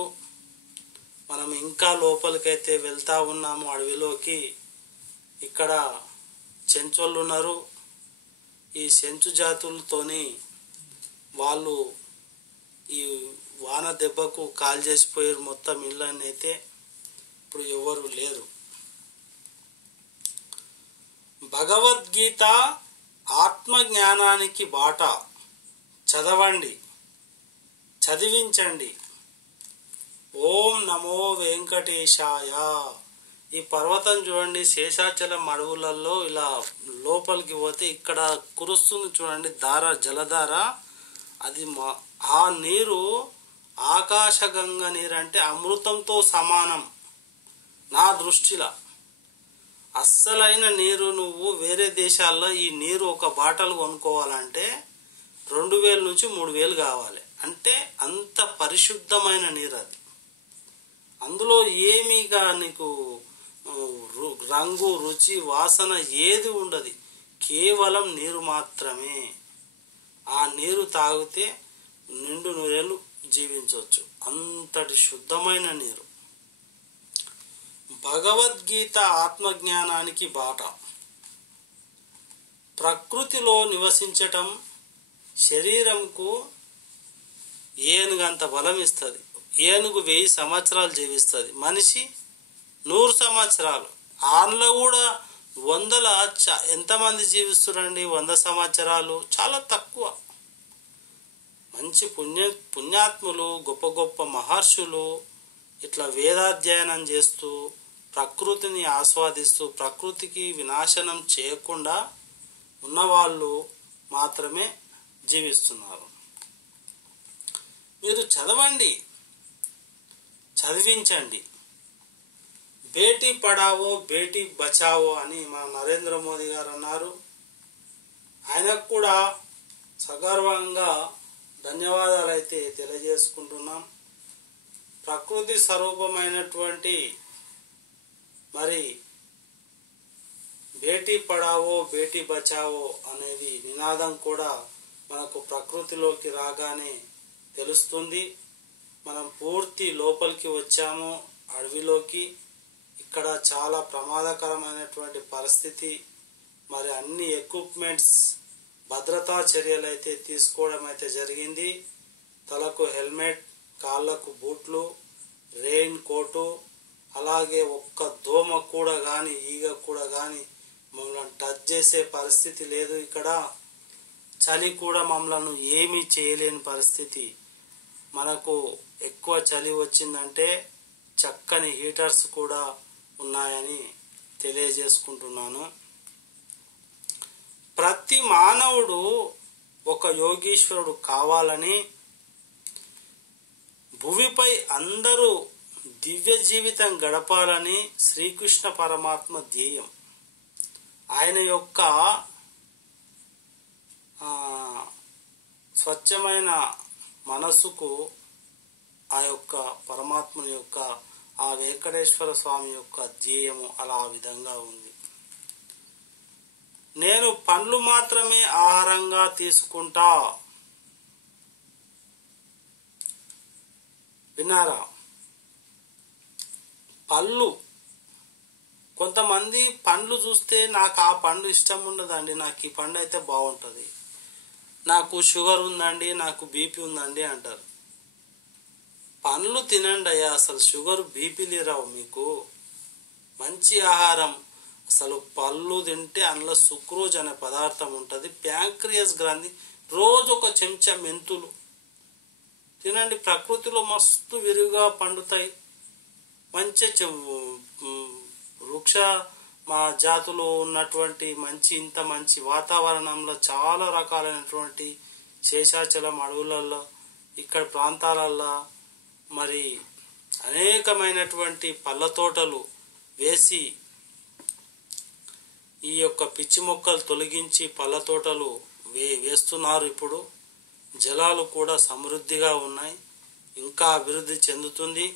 మనం ఇంకా లోపలికైతే వెళ్తా ఉన్నాము అడవిలోకి. ఇక్కడ చెంచోళ్ళు ఉన్నారు. ఈ చెంచు జాతులతోని వాళ్ళు ఈ వాన దెబ్బకు కాల్ చేసిపోయారు మొత్తం ఇళ్ళని. అయితే ఇప్పుడు ఎవరు లేరు. భగవద్గీత ఆత్మజ్ఞానానికి బాట. చదవండి, చదివించండి. ఓం నమో వెంకటేశాయ. ఈ పర్వతం చూడండి, శేషాచలం అడవులలో ఇలా లోపలికి పోతే ఇక్కడ కురుస్తుంది చూడండి జలధార. అది ఆ నీరు ఆకాశగంగ నీరు అంటే అమృతంతో సమానం నా దృష్టిలో. అస్సలైన నీరు నువ్వు వేరే దేశాల్లో ఈ నీరు ఒక బాటలు కొనుక్కోవాలంటే 2000 నుంచి 3000 కావాలి. అంటే అంత పరిశుద్ధమైన నీరు అది. అందులో ఏమీగా నీకు రంగు, రుచి, వాసన ఏది ఉండదు. కేవలం నీరు మాత్రమే. ఆ నీరు తాగితే నిండు నూరేళ్ళు జీవించవచ్చు. అంతటి శుద్ధమైన నీరు. భగవద్గీత ఆత్మజ్ఞానానికి బాట. ప్రకృతిలో నివసించటం శరీరంకు ఏనుగంత బలం ఇస్తుంది. ఏనుగు 1000 సంవత్సరాలు జీవిస్తుంది, మనిషి 100 సంవత్సరాలు. ఆన్లో కూడా వందల ఎంతమంది జీవిస్తురండి? 100 సంవత్సరాలు చాలా తక్కువ. మంచి పుణ్యాత్ములు, గొప్ప గొప్ప మహర్షులు ఇట్లా వేదాధ్యయనం చేస్తూ ప్రకృతిని ఆస్వాదిస్తూ ప్రకృతికి వినాశనం చేయకుండా ఉన్నవాళ్ళు మాత్రమే జీవిస్తున్నారు. మీరు చదవండి, చదివించండి. బేటీ పడావో బేటీ బచావో అని మన నరేంద్ర మోదీ గారు అన్నారు. ఆయనకు కూడా సగర్వంగా ధన్యవాదాలు అయితే తెలియజేసుకుంటున్నాం. ప్రకృతి స్వరూపమైనటువంటి మరి బేటీ పడావో బేటీ బచావో అనేది నినాదం కూడా మనకు ప్రకృతిలోకి రాగానే తెలుస్తుంది. మనం పూర్తి లోపలికి వచ్చాము అడవిలోకి. ఇక్కడ చాలా ప్రమాదకరమైనటువంటి పరిస్థితి. మరి అన్ని ఎక్విప్మెంట్స్, భద్రతా చర్యలు అయితే తీసుకోవడం అయితే జరిగింది. తలకు హెల్మెట్, కాళ్ళకు బూట్లు, రెయిన్ కోటు, అలాగే ఒక్క దోమ కూడా కానీ ఈగ కూడా కానీ మమ్మల్ని టచ్ చేసే పరిస్థితి లేదు. ఇక్కడ చలి కూడా మమ్మల్ని ఏమీ చేయలేని పరిస్థితి. మనకు ఎక్కువ చలి వచ్చిందంటే చక్కని హీటర్స్ కూడా ఉన్నాయని తెలియజేసుకుంటున్నాను. ప్రతి మానవుడు ఒక యోగీశ్వరుడు కావాలని, భూమిపై అందరూ దివ్య జీవితం గడపాలని శ్రీకృష్ణ పరమాత్మ ధ్యేయం. ఆయన యొక్క స్వచ్ఛమైన మనసుకు ఆ యొక్క పరమాత్మని యొక్క ఆ వెంకటేశ్వర స్వామి యొక్క ధ్యేయము అలా ఆ విధంగా ఉంది. నేను పండ్లు మాత్రమే ఆహారంగా తీసుకుంటా. విన్నారా? పళ్ళు. కొంతమంది పండ్లు చూస్తే నాకు ఆ పండు ఇష్టం ఉండదండి, నాకు ఈ పండు అయితే బాగుంటుంది, నాకు షుగర్ ఉందండి, నాకు బీపీ ఉందండి అంటారు. పండ్లు తినండి అయ్యా, అసలు షుగర్ బీపీలు రావు మీకు. మంచి ఆహారం. అసలు పళ్ళు తింటే అందులో సుక్రోజ్ అనే పదార్థం ఉంటుంది. ప్యాంక్రియాస్ గ్రంథి. రోజు ఒక చెంచా మెంతులు తినండి. ప్రకృతిలో మస్తు విరివిగా పండుతాయి. మంచి వృక్ష మా జాతులు ఉన్నటువంటి ఇంత మంచి వాతావరణంలో చాలా రకాలైనటువంటి శేషాచలం అడవులలో ఇక్కడ ప్రాంతాలలో మరి అనేకమైనటువంటి పళ్ళ తోటలు వేసి ఈ యొక్క పిచ్చి మొక్కలు తొలగించి పళ్ళ తోటలు వేస్తున్నారు. ఇప్పుడు జలాలు కూడా సమృద్ధిగా ఉన్నాయి, ఇంకా అభివృద్ధి చెందుతుంది.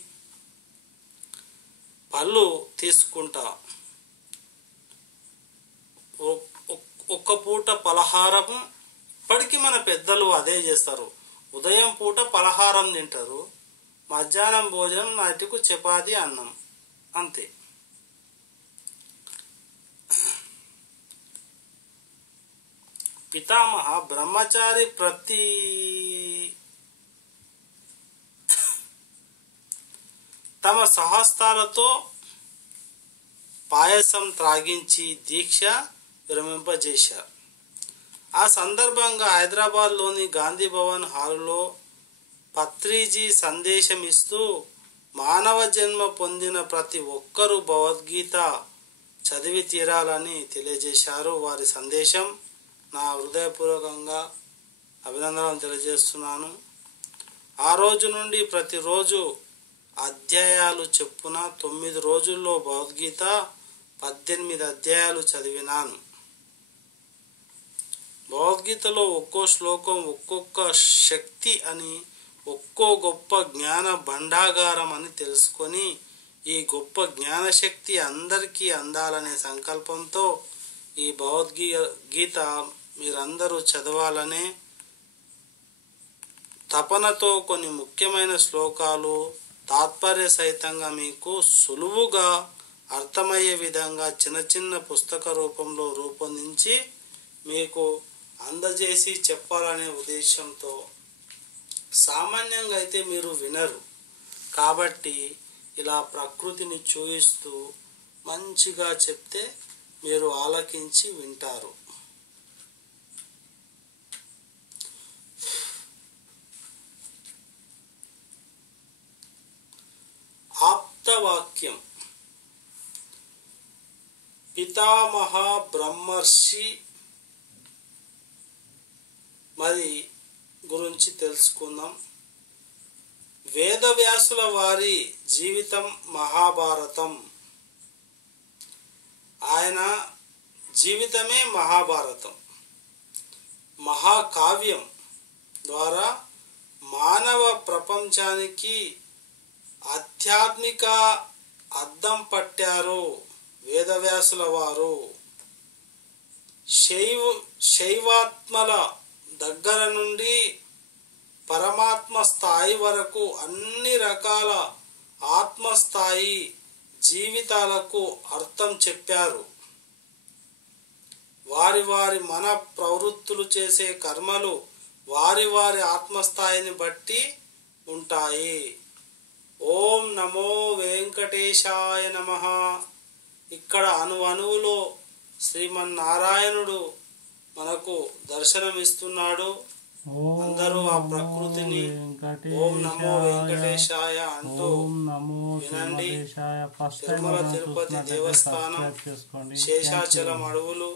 పళ్ళు తీసుకుంటా. ఒక్క పూట పలహారము. ఇప్పటికీ మన పెద్దలు అదే చేస్తారు. ఉదయం పూట పలహారం తింటారు, మధ్యాహ్నం భోజనం నైట్కు చపాతి అన్నం, అంతే. పితామహ బ్రహ్మచారి తమ సహస్తాలతో పాయసం త్రాగించి దీక్ష విరమింపజేశారు. ఆ సందర్భంగా హైదరాబాద్లోని గాంధీ భవన్ హాలులో పత్రిజీ సందేశం ఇస్తూ మానవ జన్మ పొందిన ప్రతి ఒక్కరూ భగవద్గీత చదివి తీరాలని తెలియజేశారు. వారి సందేశం నా హృదయపూర్వకంగా అభినందనలు తెలియజేస్తున్నాను. ఆ రోజు నుండి ప్రతిరోజు అధ్యాయాలు చెప్పున 9 రోజుల్లో భగవద్గీత 18 అధ్యాయాలు చదివినాను. భగవద్గీతలో ఒక్కో శ్లోకం ఒక్కొక్క శక్తి అని, ఒక్కో గొప్ప జ్ఞాన భండాగారం అని తెలుసుకొని ఈ గొప్ప జ్ఞానశక్తి అందరికీ అందాలనే సంకల్పంతో ఈ భగవద్గీత మీరందరూ చదవాలనే తపనతో కొన్ని ముఖ్యమైన శ్లోకాలు తాత్పర్య సహితంగా మీకు సులువుగా అర్థమయ్యే విధంగా చిన్న చిన్న పుస్తక రూపంలో రూపొందించి మీకు అందజేసి చెప్పాలనే ఉద్దేశంతో. సామాన్యంగా అయితే మీరు వినరు కాబట్టి ఇలా ప్రకృతిని చూయిస్తూ మంచిగా చెప్తే మీరు ఆలకించి వింటారు. ఆప్తవాక్యం. పితామహ బ్రహ్మర్షి మరి గురించి తెలుసుకుందాం. వేదవ్యాసుల వారి జీవితం మహాభారతం. ఆయన జీవితమే మహాభారతం, మహాకావ్యం ద్వారా మానవ ప్రపంచానికి ఆధ్యాత్మిక అద్దం పట్టారు వేదవ్యాసుల వారు. శైవాత్మల దగ్గర నుండి పరమాత్మ స్థాయి వరకు అన్ని రకాల ఆత్మస్థాయి జీవితాలకు అర్థం చెప్పారు. వారి వారి మన ప్రవృత్తులు చేసే కర్మలు వారి వారి ఆత్మస్థాయిని బట్టి ఉంటాయి. ఓం నమో వెంకటేశాయ నమః. ఇక్కడ అణువులో శ్రీమన్నారాయణుడు మనకు దర్శనమిస్తున్నాడు. అందరూ ఆ ప్రకృతిని ఓం నమో వెంకటేశాయ అంటూ వినండి. తిరుమల తిరుపతి దేవస్థానం శేషాచలం అడవులు